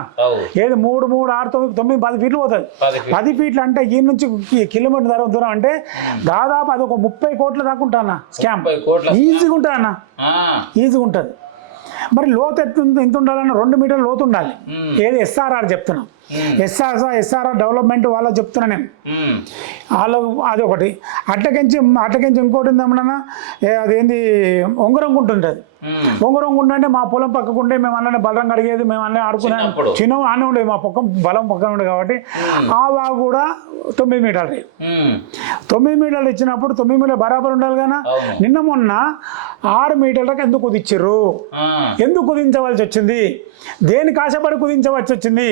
ఏది 3, 3, 6, 9, 10 ఫీట్లు పోతుంది. 10 ఫీట్లు అంటే ఈ నుంచి కిలోమీటర్ దూరం అంటే దాదాపు అది ఒక 30 కోట్ల దాకా ఉంటానా స్కామ్. ఈజీగా ఉంటానా, ఈజీగా ఉంటుంది. మరి లోతు ఎంత ఉండాలన్న 2 మీటర్ల లోతు ఉండాలి. ఏది SRR చెప్తున్నాం, SRR డెవలప్మెంట్ వాళ్ళ చెప్తున్నా నేను. వాళ్ళు అది ఒకటి. అట్లకించి ఇంకోటి ఉందేమన్నా, అదేంది ఒంగరంగుంట ఉంటుంది. ఒంగరంగుంట అంటే మా పొలం పక్కకుంటే మేము అన్నీ బలం అడిగేది, మేము అన్నీ ఆడుకునే చిన్న ఆనే ఉండేది. మా బలం పక్కన ఉండేది కాబట్టి ఆ వాగు కూడా 9 మీటర్లు. 9 మీటర్లు ఇచ్చినప్పుడు 9 మీటర్లు బరాబర్ ఉండాలి కదా. నిన్న మొన్న 6 మీటర్లకు ఎందుకు కుదించారు? ఎందుకు కుదించవలసి వచ్చింది? దేనికి ఆశపడి కుదించవలసి వచ్చింది?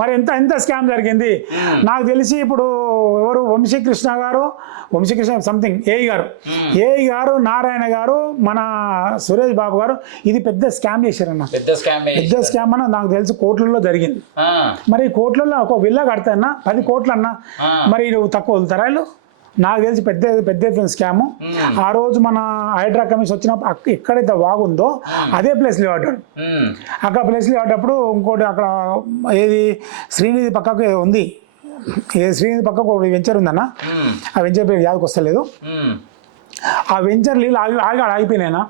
మరి ఎంత స్కామ్ జరిగింది నాకు తెలిసి. ఇప్పుడు ఎవరు వంశీకృష్ణ సంథింగ్ ఏఈ గారు నారాయణ గారు, మన సురేష్ బాబు గారు ఇది పెద్ద స్కామ్ చేశారన్న. పెద్ద స్కామ్ అన్న నాకు తెలిసి కోట్లలో జరిగింది. మరి కోట్లలో ఒక విల్లా కడతాయన్నా 10 కోట్లు అన్నా, మరి నువ్వు తక్కువ వదులుతారా? వీళ్ళు నాకు తెలిసి పెద్ద స్కాము. ఆ రోజు మన హైడ్రా కమిషన్ వచ్చినప్పుడు ఎక్కడైతే వాగుందో అదే ప్లేస్లో పడ్డాడు. అక్కడ ప్లేస్లో పడ్డప్పుడు ఇంకోటి అక్కడ ఏది శ్రీనిధి పక్కకు ఉంది, శ్రీనిధి పక్కకు ఒక వెంచర్ ఉందన్న. ఆ వెంచర్ పేరు యాదకు వస్తలేదు. ఆ వెంచర్ నీళ్ళు ఆగిపోయినాయినా.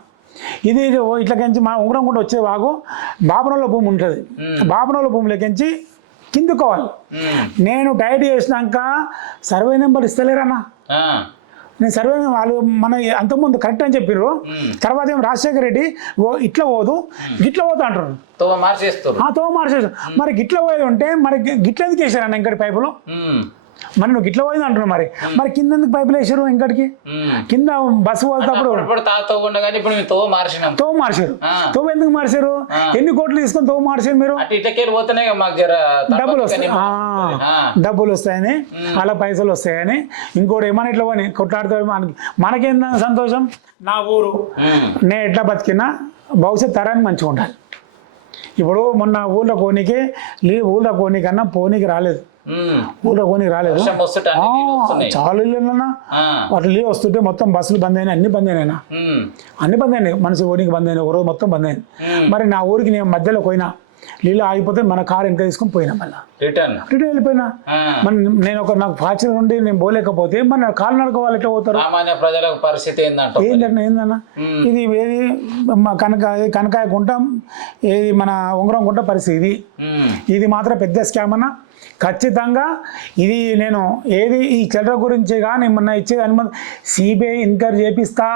ఇది ఇట్లకించి మా ఉంగరం కూడా వచ్చే వాగు బాపనోళ్ళ భూమి ఉంటుంది. బాపనోళ్ళ భూమిలోకించి కిందుకోవాలి. నేను టైట్ చేసినాక సర్వే నెంబర్ ఇస్తలేరన్నా. నేను సర్వే వాళ్ళు మన అంతకుముందు కరెక్ట్ అని చెప్పారు. తర్వాత ఏమో రాజశేఖర రెడ్డి ఇట్లా పోదు గిట్లా పోదు అంటారు. తో మార్చేస్తారు. మరి గిట్ల పోయేది ఉంటే మరి గిట్ల ఎందుకు వేసారన్న ఇంకటి పైపులు? మరి నువ్వు గిట్ల పోయింది అంటున్నావు. మరి కింద ఎందుకు పైపులు వేసారు? ఇంకటికి కింద బస్సు పోతేటప్పుడు తో మార్చారు. తో ఎందుకు మార్చారు? ఎన్ని కోట్లు తీసుకొని తో మార్చారు మీరు? డబ్బులు వస్తాయని, అలా పైసలు వస్తాయని. ఇంకోటి ఏమన్నా ఇట్లా పోయి కొట్లాడుతాడు. మనకేందని సంతోషం? నా ఊరు నేను ఎట్లా బతికినా భవిష్యత్ తరానికి మంచిగా ఉండాలి. ఇప్పుడు మొన్న ఊళ్ళో కోనికన్నా పోనీకి రాలేదు. చాలా ఇళ్ళన్నా వాటి లీవ్ వస్తుంటే మొత్తం బస్సులు బంద్ అయినాయి, అన్ని బంద్ అయినాయి. మనిషి ఊరికి బంద్ అయినాయి, ఒక రోజు మొత్తం బంద్ అయింది. మరి నా ఊరికి నేను మధ్యలో పోయినా, నీళ్ళు ఆగిపోతే మన కారు వెనక తీసుకొని పోయినా, మళ్ళీ రిటర్న్ వెళ్ళిపోయినా. మరి నేను నాకు ఫార్చునర్ నుండి నేను పోలేకపోతే మన కాలు నడుకోవాలి, ఎట్లా పోతారు? ప్రజలకు పరిస్థితి ఏందన్నా ఇది ఏది కనకాయ గుంట, ఏది మన ఉంగరం గుంట పరిస్థితి. ఇది మాత్రం పెద్ద స్కామ్ అన్న. ఖచ్చితంగా ఇది నేను ఏది ఈ చిల్లర గురించి కానీ మొన్న ఇచ్చేది అనుమతి సిబిఐ ఎంక్వైరీ చేపిస్తా.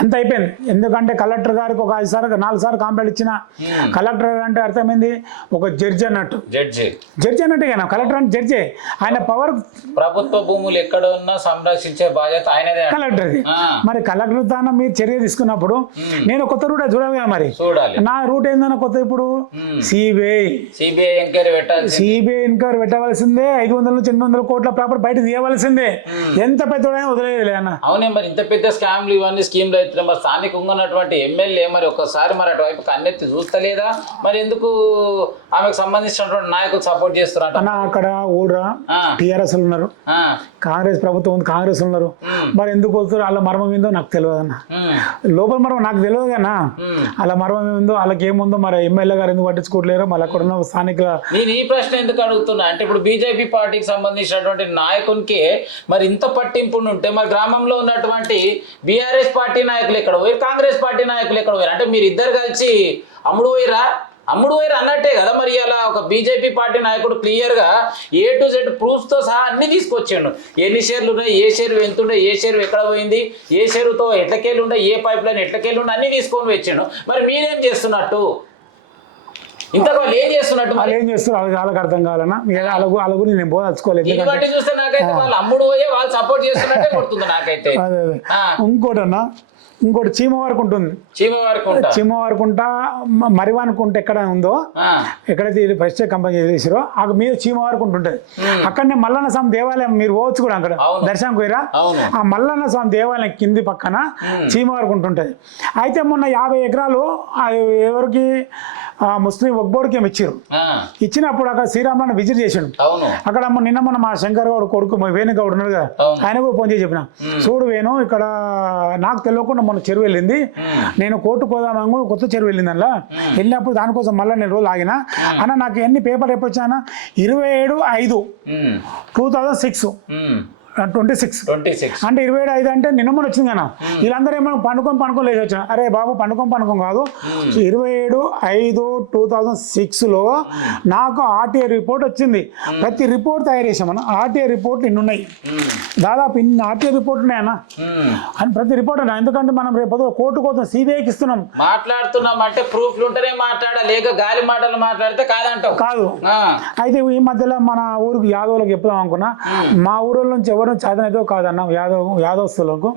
అంత అయిపోయింది. ఎందుకంటే కలెక్టర్ గారికి ఒక 5 సార్లు 4 సార్లు కంప్లైంట్ ఇచ్చిన. కలెక్టర్ అంటే అర్థమైంది ఒక జడ్జి అన్నట్టు. జడ్జి అన్నట్టు కదా కలెక్టర్ అంటే జడ్జి. ఆయన పవర్ ప్రభుత్వ భూములు ఎక్కడ ఉన్నా సంరక్షించే బాధ్యత ఆయనదే, కలెక్టర్ది. మరి కలెక్టర్ తాన మీరు చర్య తీసుకున్నప్పుడు నేను కొత్త రూట్ చూడాలి కదా. మరి నా రూట్ ఏందన్న కొత్త ఇప్పుడు సిబిఐ ఎంక్వైరీ పెట్టవలసిందే. 500 నుంచి 800 కోట్ల ప్రాపర్ బయట తీయవలసిందే. ఎంత పెద్దోడైనా వదిలేయలే అన్న. అవునే, మరి ఇంత పెద్ద స్కామ్లు ఇవన్నీ స్కీమ్లు అయితే మరి స్థానికంగా ఉన్నటువంటి ఎమ్మెల్యే మరి ఒక్కసారి మరి అటువైపు కన్నెత్తి చూస్తలేదా? మరి ఎందుకు ఆమెకు సంబంధించినటువంటి నాయకులు సపోర్ట్ చేస్తున్నారు? అక్కడ ఊళ్ళో టీఆర్ఎస్ ఉన్నారు, కాంగ్రెస్ ప్రభుత్వం ఉంది, కాంగ్రెస్ ఉన్నారు. మరి ఎందుకు వస్తారు? వాళ్ళ మర్మం ఏందో నాకు తెలియదు అన్న. లోపల మర్మం నాకు తెలియదు కన్నా. వాళ్ళ మర్మం ఏముందో వాళ్ళకి ఏముందో మరి ఎమ్మెల్యే గారు ఎందుకు పట్టించుకోవట్లేరు? మళ్ళీ అక్కడ ఉన్న స్థానిక నేను ఈ ప్రశ్న ఎందుకు అడుగుతున్నా అంటే ఇప్పుడు బీజేపీ పార్టీకి సంబంధించినటువంటి నాయకునికి మరి ఇంత పట్టింపు ఉంటే మరి గ్రామంలో ఉన్నటువంటి బీఆర్ఎస్ పార్టీ నాయకులు ఎక్కడ పోయారు, కాంగ్రెస్ పార్టీ నాయకులు ఎక్కడ పోయారు? అంటే మీరు ఇద్దరు కలిసి అమ్ముడు పోయిరా అన్నట్టే కదా. మరి అలా ఒక బీజేపీ పార్టీ నాయకుడు క్లియర్ గా A to Z ప్రూఫ్స్ తో సహా అన్ని తీసుకొచ్చాడు. ఎన్ని షేర్లు ఉన్నాయి, ఏ షేర్ ఎంత ఉండే, ఏ షేర్ ఎక్కడ పోయింది, ఏ షేరుతో ఎట్లకెళ్ళి ఉండే, ఏ పైప్ లైన్ ఎట్లకెళ్ళి ఉండే అన్ని తీసుకొని వచ్చాడు. మరి మీరేం చేస్తున్నట్టు? ఇంతకు వాళ్ళు ఏం చేస్తున్నట్టు? వాళ్ళు ఏం చేస్తున్నారు వాళ్ళకి అర్థం కావాలన్నా. వాళ్ళ గురించి నేను పోదలుచుకోలేదు. చూస్తే నాకైతే వాళ్ళు అమ్ముడు పోయే వాళ్ళు సపోర్ట్ చేస్తున్నట్టే కొడుతుంది నాకైతే. ఇంకోటన్నా ఇంకోటి చీమవారకుంట మరివానుకుంట ఎక్కడ ఉందో ఎక్కడైతే ఫస్ట్ కంపెనీ చేసారో అక్కడ మీద చీమవారకుంట ఉంటుంది. అక్కడనే మల్లన్న స్వామి దేవాలయం మీరు పోవచ్చు కూడా అక్కడ దర్శనం పోయిరా. ఆ మల్లన్న స్వామి దేవాలయం కింది పక్కన చీమవారకుంట ఉంటుంది. అయితే మొన్న 50 ఎకరాలు ఎవరికి ముస్లిం వక్బోర్డ్కి ఏమి ఇచ్చారు. ఇచ్చినప్పుడు అక్కడ శ్రీరామన్న విజిట్ చేసాడు. అక్కడ నిన్న మొన్న మా శంకర్ గౌడ్ కొడుకు వేణుగౌడ్ ఉన్నాడు కదా, ఆయన కూడా ఫోన్ చేసి చెప్పిన, చూడు వేణు ఇక్కడ నాకు తెలియకుండా మొన్న చెరువు వెళ్ళింది, నేను కోర్టు పోదామని కొత్త చెరువు వెళ్ళింది. అలా వెళ్ళినప్పుడు దానికోసం మళ్ళీ నేను రోజులు ఆగిన అన్న. నాకు ఎన్ని పేపర్ ఎప్పుడు వచ్చానా 27/5/2006 26 అంటే 27/5 అంటే నిన్న మొన్న వచ్చింది కదా. వీళ్ళందరూ ఏమో పండుకొని లేచి వచ్చిన. అరే బాబు పండుకొని కాదు, 27/5/2006లో నాకు ఆర్టీఐ రిపోర్ట్ వచ్చింది. ప్రతి రిపోర్ట్ తయారు చేసామన్న. ఆర్టీఐ రిపోర్ట్ ఇన్ని ఉన్నాయి, దాదాపు ఇన్ని ఆర్టీఐ రిపోర్ట్ ఉన్నాయన్న. అని ప్రతి రిపోర్ట్ అన్నా. ఎందుకంటే మనం రేపు కోర్టు కోసం సిబిఐకి ఇస్తున్నాం. మాట్లాడుతున్నాం అంటే ప్రూఫ్లు ఉంటేనే మాట్లాడాలి, లేక గాలి మాటలు మాట్లాడితే కాదంటావు. కాదు. అయితే ఈ మధ్యలో మన ఊరికి యాదవులకు చెప్దాం అనుకున్నా. మా ఊరిలో నుంచి ఎవరు చదవనైతే కాదన్న యాదవస్తులకు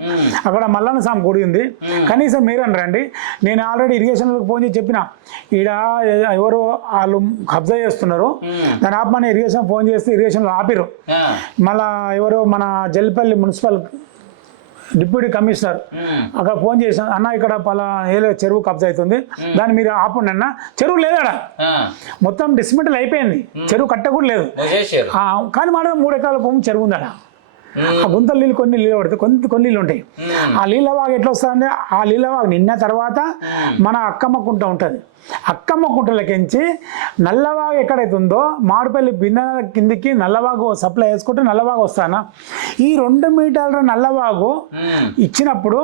అక్కడ మల్లన్న స్వామి గుడి ఉంది. కనీసం మీరని రండి. నేను ఆల్రెడీ ఇరిగేషన్లకు ఫోన్ చేసి చెప్పిన, ఈడ ఎవరు వాళ్ళు కబ్జా చేస్తున్నారు, దాని ఆపమని ఇరిగేషన్ ఫోన్ చేస్తే ఇరిగేషన్లో ఆపిరు. మళ్ళా ఎవరో మన జల్పల్లి మున్సిపల్ డిప్యూటీ కమిషనర్ అక్కడ ఫోన్ చేసాను, అన్న ఇక్కడ ఏదో చెరువు కబ్జా అవుతుంది, దాన్ని మీరు ఆపండి అన్న. చెరువు లేదాడ, మొత్తం డిస్మెంటల్ అయిపోయింది, చెరువు కట్ట కూడా లేదు. కానీ మాట 3 ఎకరాల భూమి చెరువు ఉందట. ఆ గుంతల నీళ్ళు కొన్ని నీళ్ళు పడితే కొన్ని నీళ్ళు ఉంటాయి. ఆ నీళ్ళవాగు ఎట్లా వస్తుందంటే ఆ నీళ్ళవాగు నిన్న తర్వాత మన అక్కమ్మ కుంట ఉంటుంది. అక్కమ్మ కుంటలకించి నల్లవాగు ఎక్కడైతే ఉందో మామిడిపల్లి బిన్నెల కిందికి నల్లవాగు సప్లై చేసుకుంటే నల్లవాగు వస్తానా. ఈ 2 మీటర్ల నల్లవాగు ఇచ్చినప్పుడు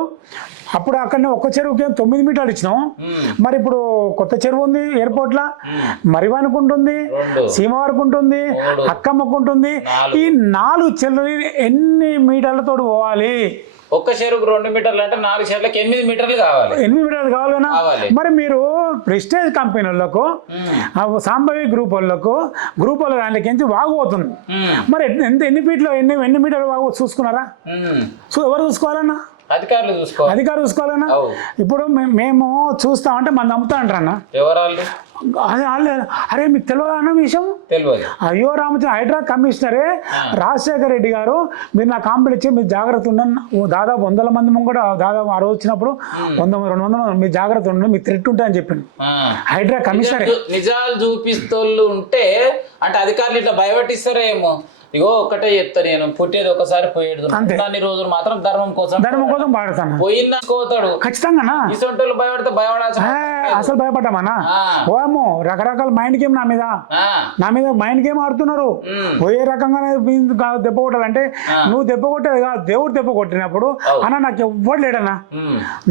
అప్పుడు అక్కడనే ఒక్క చెరువుకి 9 మీటర్లు ఇచ్చినాం. మరి ఇప్పుడు కొత్త చెరువు ఉంది ఎయిర్పోర్ట్లో, మరివానుకుంటుంది, సీమవారకుంటుంది, అక్కమ్మకుంటుంది. ఈ 4 చెరువులు ఎన్ని మీటర్లతో పోవాలి? ఒక్క చెరువుకు 2 మీటర్లు అంటే 4 చెరువులకు 8 మీటర్లు కావాలి. 8 మీటర్లు కావాలి కదా. మరి మీరు ప్రెస్టేజ్ కంపెనీ వాళ్ళకు, సాంబవి గ్రూప్ వాళ్ళ దాంట్లోకి వాగు పోతుంది. మరి ఎన్ని ఫీట్లో ఎన్ని మీటర్లు వాగు చూసుకున్నారా? సో ఎవరు చూసుకోవాలన్నా? అధికారులు చూసుకోవాలన్నా. ఇప్పుడు మేము చూస్తామంటే మన నమ్ముతా అంటారన్నా. అరే మీకు తెలియదా అన్న విషయం? అయ్యో రామచంద్ర హైడ్రా కమిషనరే రాజశేఖర రెడ్డి గారు మీరు నా కాంప్లైంట్ ఇచ్చి మీరు జాగ్రత్త ఉండండి. దాదాపు 100 మంది కూడా దాదాపు ఆ రోజు వచ్చినప్పుడు 100-200 మీరు జాగ్రత్త ఉండండి, మీకు థ్రెట్ ఉంటాయని చెప్పింది హైడ్రా కమిషనరే. నిజాలు చూపిస్తోళ్ళు ఉంటే అంటే అధికారులు ఇట్లా భయపెట్టిస్తారేమో. ఇగో ఒక్కటే చెప్తా, నేను పుట్టేది ఒకసారి పోయేది, అన్ని రోజులు మాత్రం ధర్మం కోసం పాడతాను. పోయిందనుకోతాడు ఖచ్చితంగా. ఇసొంటోళ్ళు భయపడితే భయపడాల్సి అసలు భయపడ్డామన్నా. ఓమో రకరకాల మైండ్ గేమ్ నా మీద మైండ్ గేమ్ ఆడుతున్నారు. ఏ రకంగానే దెబ్బ కొట్టాలంటే నువ్వు దెబ్బ కొట్టేది కాదు, దేవుడు దెబ్బ కొట్టినప్పుడు అన్న నాకు ఎవ్వడు లేడన్నా.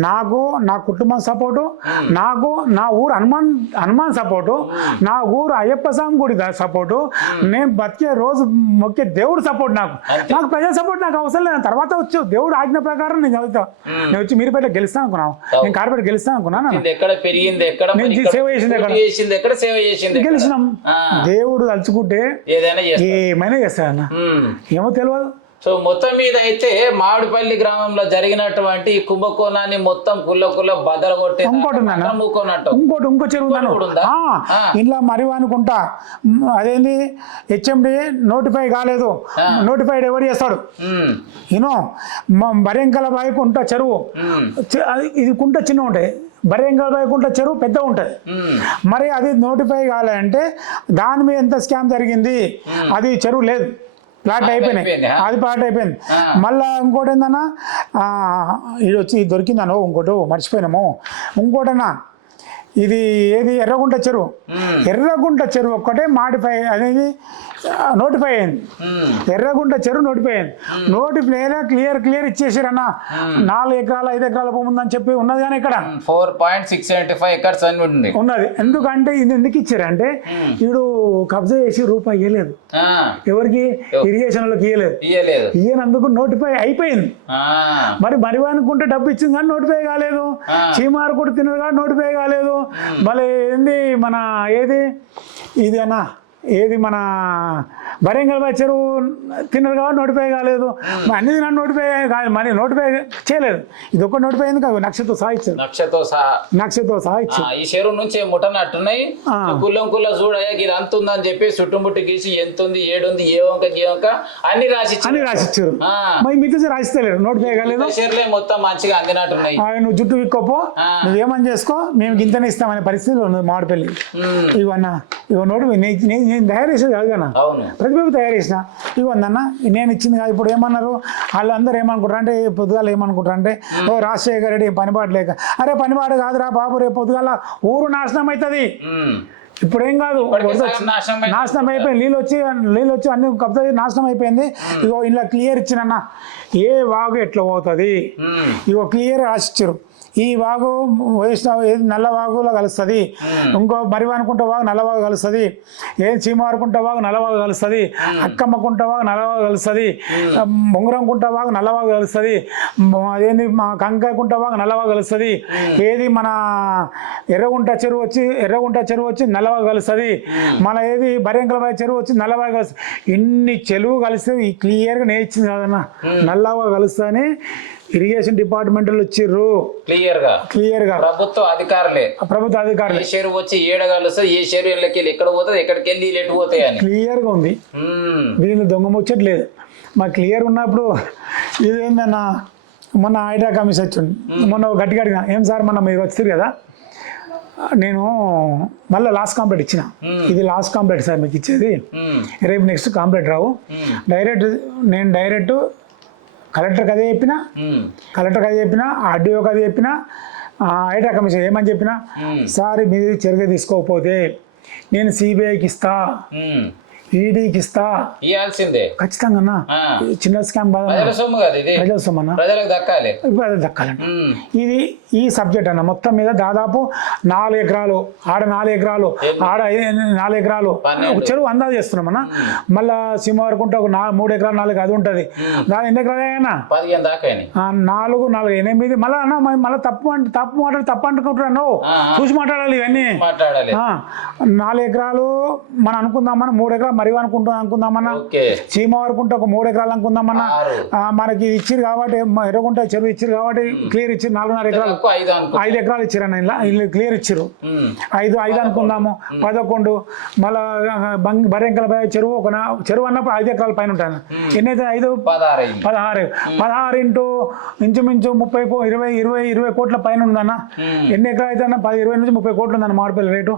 నాకు నా కుటుంబం సపోర్టు, నాకు నా ఊరు హనుమాన్ సపోర్టు, నా ఊరు అయ్యప్ప స్వామి గుడి సపోర్టు, నేను బతికే రోజు మొక్కే దేవుడు సపోర్ట్, నాకు ప్రజల సపోర్ట్ నాకు అవసరం లేదు. తర్వాత వచ్చి దేవుడు ఆజ్ఞ ప్రకారం నేను చదువుతా. నేను వచ్చి మీరుపేట గెలుస్తాను అనుకున్నాను, నేను కార్పేట గెలుస్తాను అనుకున్నాను. గెలిచినాం. దేవుడు తలుచుకుంటే ఏమైనా చేస్తాడన్న, ఏమో తెలియదు. సో మొత్తం మీద అయితే మామిడిపల్లి గ్రామంలో జరిగినటువంటి కుంభకోణాన్ని మొత్తం కుల్ల బదలు కొట్టి ఇంకో చెరువు ఇంట్లో మరివానుకుంటా అదేంది హెచ్ఎండి నోటిఫై కాలేదు, నోటిఫైడ్ ఎవరు చేస్తాడు? యూనో బరెంకల బాయి కుంట చెరువు, ఇది కుంట చిన్న ఉంటాయి, బరేంగల్ కుంట చెరువు పెద్ద ఉంటుంది. మరి అది నోటిఫై కాలేదంటే దాని మీద ఎంత స్కామ్ జరిగింది, అది చెరువు లేదు, ప్లాట్ అయిపోయినాయి, అది ప్లాట్ అయిపోయింది. మళ్ళీ ఇంకోటి ఏందన్నా ఇది వచ్చి దొరికిందనో ఇంకోటి మర్చిపోయినాము. ఇంకోటన్నా ఇది ఏది ఎర్రగుంట చెరువు ఒక్కటే మాడిఫై అనేది నోటిఫై అయింది. ఎర్రగుంట చెరువు నోటిఫై అయింది. Notify clear ఇచ్చేసారన్న. 4 ఎకరాలు 5 ఎకరాల భూమి ఉందని చెప్పి ఉన్నది, కానీ ఇక్కడ 4.675 ఎకర్స్ అని ఉన్నది. ఎందుకంటే ఇది ఎందుకు ఇచ్చారంటే వీడు కబ్జా చేసి రూపాయి ఇవ్వలేదు, ఎవరికి ఇరిగేషన్ వాళ్ళకి ఇవ్వలేదు. ఇయ్యనందుకు నోటిఫై అయిపోయింది. మరి అనుకుంటే డబ్బు ఇచ్చింది కానీ నోటిఫై కాలేదు. చీమారు కూడా తినదు కానీ నోటిఫై కాలేదు. మళ్ళీ ఏంది మన ఏది ఇది అన్న ఏది మన వరంగల్ చెరువు తిన్నారు కాబట్టి నోటిఫై కాలేదు, అన్ని తిన్నా నోటిఫై కాదు, మరి నోటిఫై చేయలేదు. ఇది ఒక్క నోటిఫై అయింది కాదు, నక్షతో సహా ఇచ్చారు, నక్షతో సహా ఇచ్చారు. ఈ చెరువు నుంచి ముట్టనట్టున్నాయి కుల్లం కుల్ల చూడయ్యా ఇది అంత ఉందని చెప్పి చుట్టుముట్టు గీసి ఎంత ఉంది ఏడుంది ఏ వంక గీ వంక అన్ని రాసిచ్చారు. మరి మిగతా రాసిస్తలేరు, నోటిఫై కాలేదు. చెరువులే మొత్తం మంచిగా అందినట్టున్నాయి. నువ్వు జుట్టు విక్కోపో, నువ్వేమని చేసుకో, మేము గింతనే ఇస్తామనే పరిస్థితిలో ఉంది మామిడిపల్లి. ఇవన్నా ఇగో నోటు నేను తయారు చేసేది కాదు కదా, ప్రతిభ తయారు చేసిన. ఇవన్న నేను ఇచ్చింది కాదు. ఇప్పుడు ఏమన్నారు వాళ్ళందరూ ఏమనుకుంటారు అంటే, పొద్దుగాల ఏమనుకుంటారు అంటే, ఓ రాజశేఖర రెడ్డి పనిపాటు లేక. అరే పనిపాటు కాదురా బాబు, రేపు పొద్దుగాల ఊరు నాశనం అవుతుంది. ఇప్పుడేం కాదు, నాశనం అయిపోయింది, నీళ్ళు వచ్చి అన్ని కబ్జా నాశనం అయిపోయింది. ఇగో ఇలా క్లియర్ ఇచ్చినన్న ఏ వాగు ఎట్లా పోతుంది, ఇగో క్లియర్ రాసిచ్చారు. ఈ వాగు వైష్ణవ ఏది నల్లవాగులో కలుస్తుంది, ఇంకో మరివనుకుంట వాగు నల్లవాగు కలుస్తుంది, ఏది చీమవారుకుంట వాగు నల్లవాగు కలుస్తుంది, అక్కమ్మకుంట వాగు నల్లవాగు కలుస్తుంది, ముంగరంకుంట వాగు నల్లవాగు కలుస్తుంది, అదేంది మా కంకకుంట వాగు నల్లవాగు కలుస్తుంది, ఏది మన ఎర్రగుంట చెరువు వచ్చి నల్లవాగు కలుస్తుంది, మన ఏది బర్యంకలబాయి చెరువు వచ్చి నల్లవాగు కలుస్తుంది. ఇన్ని చెరువు కలిసి క్లియర్గా నేర్చింది కదన్నా, నల్లవాగు కలుస్తుందని ఇరిగేషన్ డిపార్ట్మెంట్ వచ్చిర్రు క్లియర్ గా ప్రభుత్వ అధికారులే ఏ చెరువు వచ్చి ఏడగలుస్తుంది, ఏ చెరువు వెళ్ళి ఎక్కడ పోతుంది, ఎక్కడికి వెళ్ళి ఎటు పోతాయి అని క్లియర్ గా ఉంది. దీనిలో దొంగ ముచ్చట్లేదు. మాకు క్లియర్ ఉన్నప్పుడు ఇదేందన్నా మొన్న హైడ్రా కమిషన్ వచ్చింది, మొన్న గట్టిగా అడిగిన, ఏం సార్ మొన్న మీరు వచ్చారు కదా, నేను మళ్ళీ లాస్ట్ కాంప్లైంట్ ఇచ్చిన, ఇది లాస్ట్ కాంప్లైంట్ సార్ మీకు ఇచ్చేది, రేపు నెక్స్ట్ కాంప్లైంట్ రావు, నేను డైరెక్ట్ కలెక్టర్కి అదే చెప్పినా ఆర్డీఓకి అదే చెప్పినా, హైడ్రా కమిషన్ ఏమని చెప్పినా, సార్ మీరు చర్య తీసుకోకపోతే నేను సిబిఐకి ఇస్తా, ఈడీకి ఇస్తా, ఇవ్వాల్సిందే ఖచ్చితంగా. చిన్న స్కామ్ ప్రజల సొమ్ము అన్న, దక్కాలంట. ఇది ఈ సబ్జెక్ట్ అన్న మొత్తం మీద దాదాపు 4 ఎకరాలు, ఆడ 4 ఎకరాలు, ఆడ 4 ఎకరాలు చెరువు అందాజు చేస్తున్నాం అన్న. మళ్ళా సీమ వరకు ఉంటే ఒక 3 ఎకరాలు 4 అది ఉంటుంది. దాని ఎన్ని ఎకరాలు అయినా 4, 8. మళ్ళీ అన్న మళ్ళీ తప్పు అంటుకుంటున్నాను, చూసి మాట్లాడాలి ఇవన్నీ. 4 ఎకరాలు మనం అనుకుందామన్నా, 3 ఎకరాలు మరి అనుకుందామన్నా, సీమ వరకు ఉంటే ఒక 3 ఎకరాలు అనుకుందామన్నా, మనకి ఇచ్చిరు కాబట్టి ఎర్రగుంట చెరువు ఇచ్చిరు కాబట్టి క్లియర్ ఇచ్చారు. 4.5 ఎకరాలు 5 ఎకరాలు ఇచ్చారన్న, ఇలా క్లియర్ ఇచ్చారు. 5 అనుకుందాము, 11. మళ్ళా బర్రెంకల చెరువు చెరువు అన్నప్పుడు 5 ఎకరాల పైన ఉంటాను. ఎన్నైతే 5 16 ఇంటూ ఇంచుమించు 20 కోట్ల పైన ఉందన్న. ఎన్ని ఎకరాలు అయితే అన్న 20 నుంచి 30 కోట్లు ఉందన్న మామిడిపల్లి రేటు.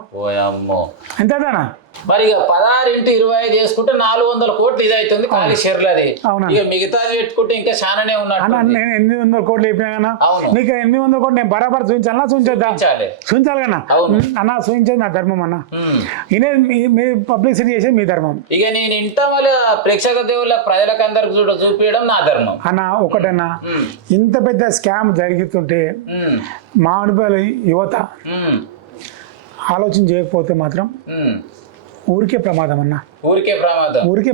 ఎంతనా మరి ఇక 16 ఇంటూ 25 చేసుకుంటే 400 కోట్లు ఇది అవుతుంది ఖాళీ షేర్లు. అది ఇక మిగతాది పెట్టుకుంటే ఇంకా చాలానే ఉన్నట్టు. నేను 800 కోట్లు అయిపోయినా నీకు 800 కోట్లు నేను బరాబర్ చూపించాలన్నా, చూపించాలి కన్నా అన్న, చూపించేది నా ధర్మం అన్న. ఇదే మీ పబ్లిసిటీ చేసేది మీ ధర్మం. ఇక నేను ఇంట మళ్ళీ ప్రేక్షక దేవుళ్ళ ప్రజలకు అందరికి చూపించడం నా ధర్మం అన్న. ఒకటన్నా, ఇంత పెద్ద స్కామ్ జరుగుతుంటే మామిడిపల్లి యువత ఆలోచన చేయకపోతే మాత్రం ఊరికే ప్రమాదం అన్న, ఊరికే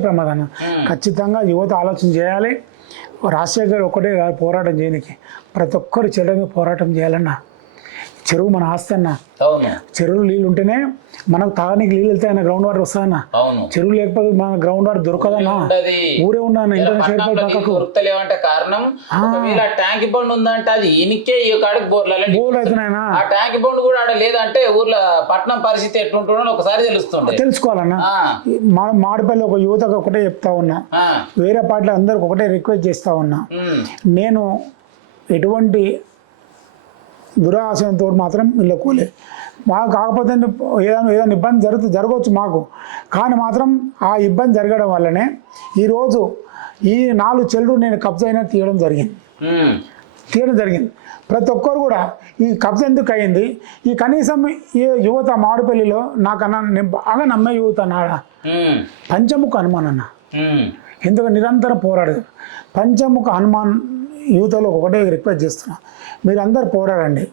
ప్రమాదం అన్న. ఖచ్చితంగా యువత ఆలోచన చేయాలి. రాజశేఖర్ గారు ఒకటే పోరాటం చేయడానికి, ప్రతి ఒక్కరు చెరువు పోరాటం చేయాలన్నా. చెరువు మన ఆస్తి అన్న. చెరువులు నీళ్ళు ఉంటేనే మనకు తాగడానికి నీళ్ళు వెళ్తాయన్న, గ్రౌండ్ వాటర్ వస్తాయన్న. చెరువు లేకపోతే మన గ్రౌండ్ వాటర్ దొరకదన్నా. ఊరే ఉన్నాను దొరుకుతలేవంటే కారణం ట్యాంక్ బండ్ ఉందంటే అది ఇనికే ఈ కాడికి బోర్లు అవుతున్నాయన్నా. ఆ ట్యాంక్ బండ్ కూడా ఆడ లేదంటే ఊర్లో పట్టణం పరిస్థితి ఎట్లుంటుందో ఒకసారి తెలుసుకోవాలన్నా. మామిడిపల్లి ఒక యువతకు ఒకటే చెప్తా ఉన్నా, వేరే పార్టీలు అందరికి ఒకటే రిక్వెస్ట్ చేస్తా ఉన్నా, నేను ఎటువంటి దురాశయంతో మాత్రం వెళ్ళకూలే. మాకు కాకపోతే ఏదైనా ఇబ్బంది జరగవచ్చు మాకు, కానీ మాత్రం ఆ ఇబ్బంది జరగడం వల్లనే ఈరోజు ఈ 4 చెల్లు నేను కబ్జా అయినా తీయడం జరిగింది. ప్రతి ఒక్కరు కూడా ఈ కబ్జా ఎందుకు అయింది, ఈ కనీసం ఈ యువత మామిడిపల్లిలో నాకన్నా నేను బాగా నమ్మే యువత నాడ పంచముఖ హనుమాన్ అన్న. ఎందుకంటే నిరంతరం పోరాడదు. పంచముఖ హనుమాన్ యువతలో ఒకటే రిక్వెస్ట్ చేస్తున్నా, మీరు అందరు పోరాడండి.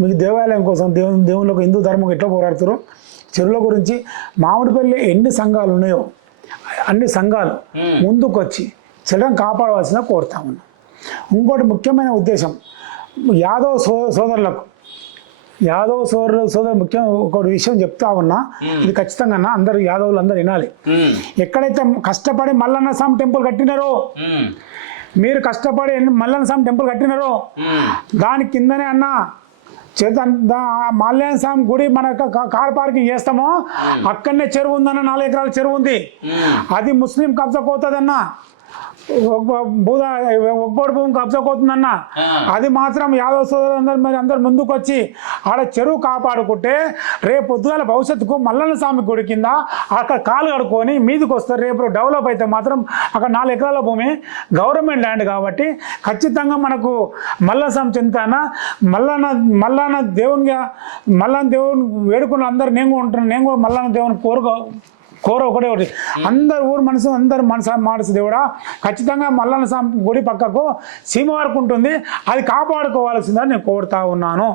మీకు దేవాలయం కోసం, దేవుళ్ళకు హిందూ ధర్మం ఎట్లా పోరాడుతారో చెరువుల గురించి మామిడిపల్లి ఎన్ని సంఘాలు ఉన్నాయో అన్ని సంఘాలు ముందుకు వచ్చి చెరువును కాపాడవలసిన కోరుతా ఉన్నా. ఇంకోటి ముఖ్యమైన ఉద్దేశం, యాదవ్ సోదరులకు యాదవ్ సోదరు ముఖ్యం ఒక విషయం చెప్తా ఉన్నా, ఇది ఖచ్చితంగా అన్న అందరు యాదవులు అందరు వినాలి. ఎక్కడైతే కష్టపడి మల్లన్న స్వామి టెంపుల్ కట్టినారో, మీరు కష్టపడి మల్లన్న స్వామి టెంపుల్ కట్టినారో దాని కిందనే అన్న మల్లన్న స్వామి గుడి మన కార్ పార్కింగ్ చేస్తామో అక్కడనే చెరువు ఉందన్న, 4 ఎకరాల చెరువు ఉంది. అది ముస్లిం కబ్జా పోతుందన్న, ఒక్కటి భూమి కబ్జా పోతుందన్న. అది మాత్రం యాదవ్ సోదరులందరూ మరి అందరు ముందుకు వచ్చి ఆడ చెరువు కాపాడుకుంటే రేపు పొద్దుగాల భవిష్యత్తుకు మల్లన్న స్వామి గుడి కింద అక్కడ కాలు కడుక్కొని మీదకి వస్తారు. రేపు డెవలప్ అయితే మాత్రం అక్కడ 4 ఎకరాల భూమి గవర్నమెంట్ ల్యాండ్ కాబట్టి ఖచ్చితంగా మనకు మల్లన్న స్వామి చెందుతాన. మల్లన్న దేవునిగా మల్లన్న దేవుని వేడుకున్న అందరు నేను కూడా ఉంటాను, నేను కూడా మల్లన్న దేవుని కోర ఒకటే అందరు ఊరు మనసు అందరు మనసు దేవుడా ఖచ్చితంగా మల్లన్న స్వామి గుడి పక్కకు సీమ వరకు ఉంటుంది, అది కాపాడుకోవాల్సిందని నేను కోరుతా ఉన్నాను.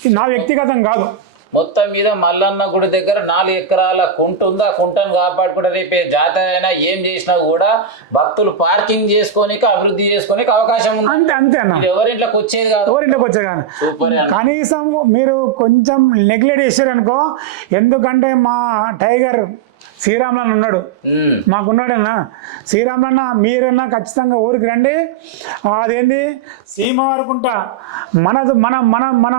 ఇది నా వ్యక్తిగతం కాదు. మొత్తం మీద మల్లన్న గుడి దగ్గర 4 ఎకరాల కుంట ఉంది. ఆ కుంటను కాపాడుకుంటే రేపే జాతర అయినా ఏం చేసినా కూడా భక్తులు పార్కింగ్ చేసుకోనికి అభివృద్ధి చేసుకోనికి అవకాశం ఉంది. అంతే అన్న, ఎవరింట్లోకి వచ్చేది కాదు, ఎవరింట్లోకి వచ్చేది కాదు. కనీసం మీరు కొంచెం నెగ్లెక్ట్ చేశారు అనుకో, ఎందుకంటే మా టైగర్ శ్రీరాములన్న ఉన్నాడు, మాకున్నాడన్నా శ్రీరాములన్న, మీరన్నా ఖచ్చితంగా ఊరికి రండి. అదేంది సీమ వరకుంట మనది మన మన మన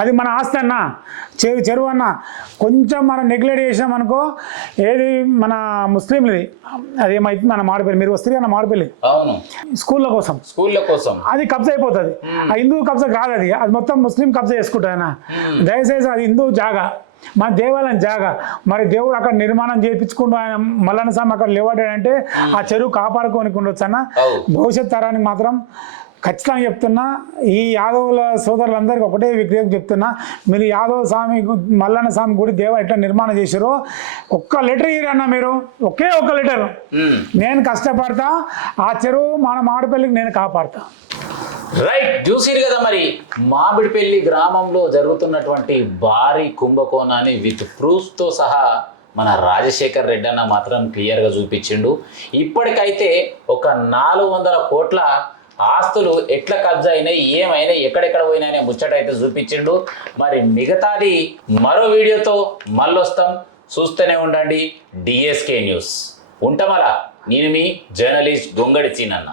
అది మన ఆస్తి అన్న, చెరువు అన్న. కొంచెం మనం నెగ్లెక్ట్ చేసాం అనుకో, ఏది మన ముస్లింలది అదేమైతే మన మాడిపల్లి, మీరు వస్తే అన్న మాడిపల్లి అవును స్కూళ్ళ కోసం అది కబ్జా అయిపోతుంది. ఆ హిందూ కబ్జా కాదు, అది మొత్తం ముస్లిం కబ్జా చేసుకుంటుంది అన్న. దయచేసి అది హిందూ జాగా, మన దేవాలయం జాగా. మరి దేవుడు అక్కడ నిర్మాణం చేయించుకుంటూ ఆయన మల్లన్న స్వామి అక్కడ లేవాడంటే ఆ చెరువు కాపాడుకోనికి ఉండొచ్చు అన్న. భవిష్యత్ తరానికి మాత్రం ఖచ్చితంగా చెప్తున్నా, ఈ యాదవుల సోదరులందరికీ ఒకటే విగ్రహం చెప్తున్నా, మీరు యాదవ స్వామి మల్లన్న స్వామి గుడి ఎట్లా నిర్మాణం చేశారో ఒక్క లెటర్ ఇరన్నా, మీరు ఒకే ఒక లెటర్, నేను కష్టపడతా, ఆ చెరువు మన మాడిపల్లికి నేను కాపాడుతా. రైట్, చూసిరు కదా మరి మామిడిపల్లి గ్రామంలో జరుగుతున్నటువంటి భారీ కుంభకోణాన్ని విత్ ప్రూఫ్తో సహా మన రాజశేఖర్ రెడ్డి అన్న మాత్రం క్లియర్గా చూపించిండు. ఇప్పటికైతే ఒక 400 కోట్ల ఆస్తులు ఎట్లా కబ్జా అయినాయి, ఏమైనాయి, ఎక్కడెక్కడ పోయినాయనే ముచ్చట అయితే చూపించిండు. మరి మిగతాది మరో వీడియోతో మళ్ళొస్తాం, చూస్తూనే ఉండండి డిఎస్కే న్యూస్. ఉంటామలా, నేను మీ జర్నలిస్ట్ గొంగడి చీనన్న.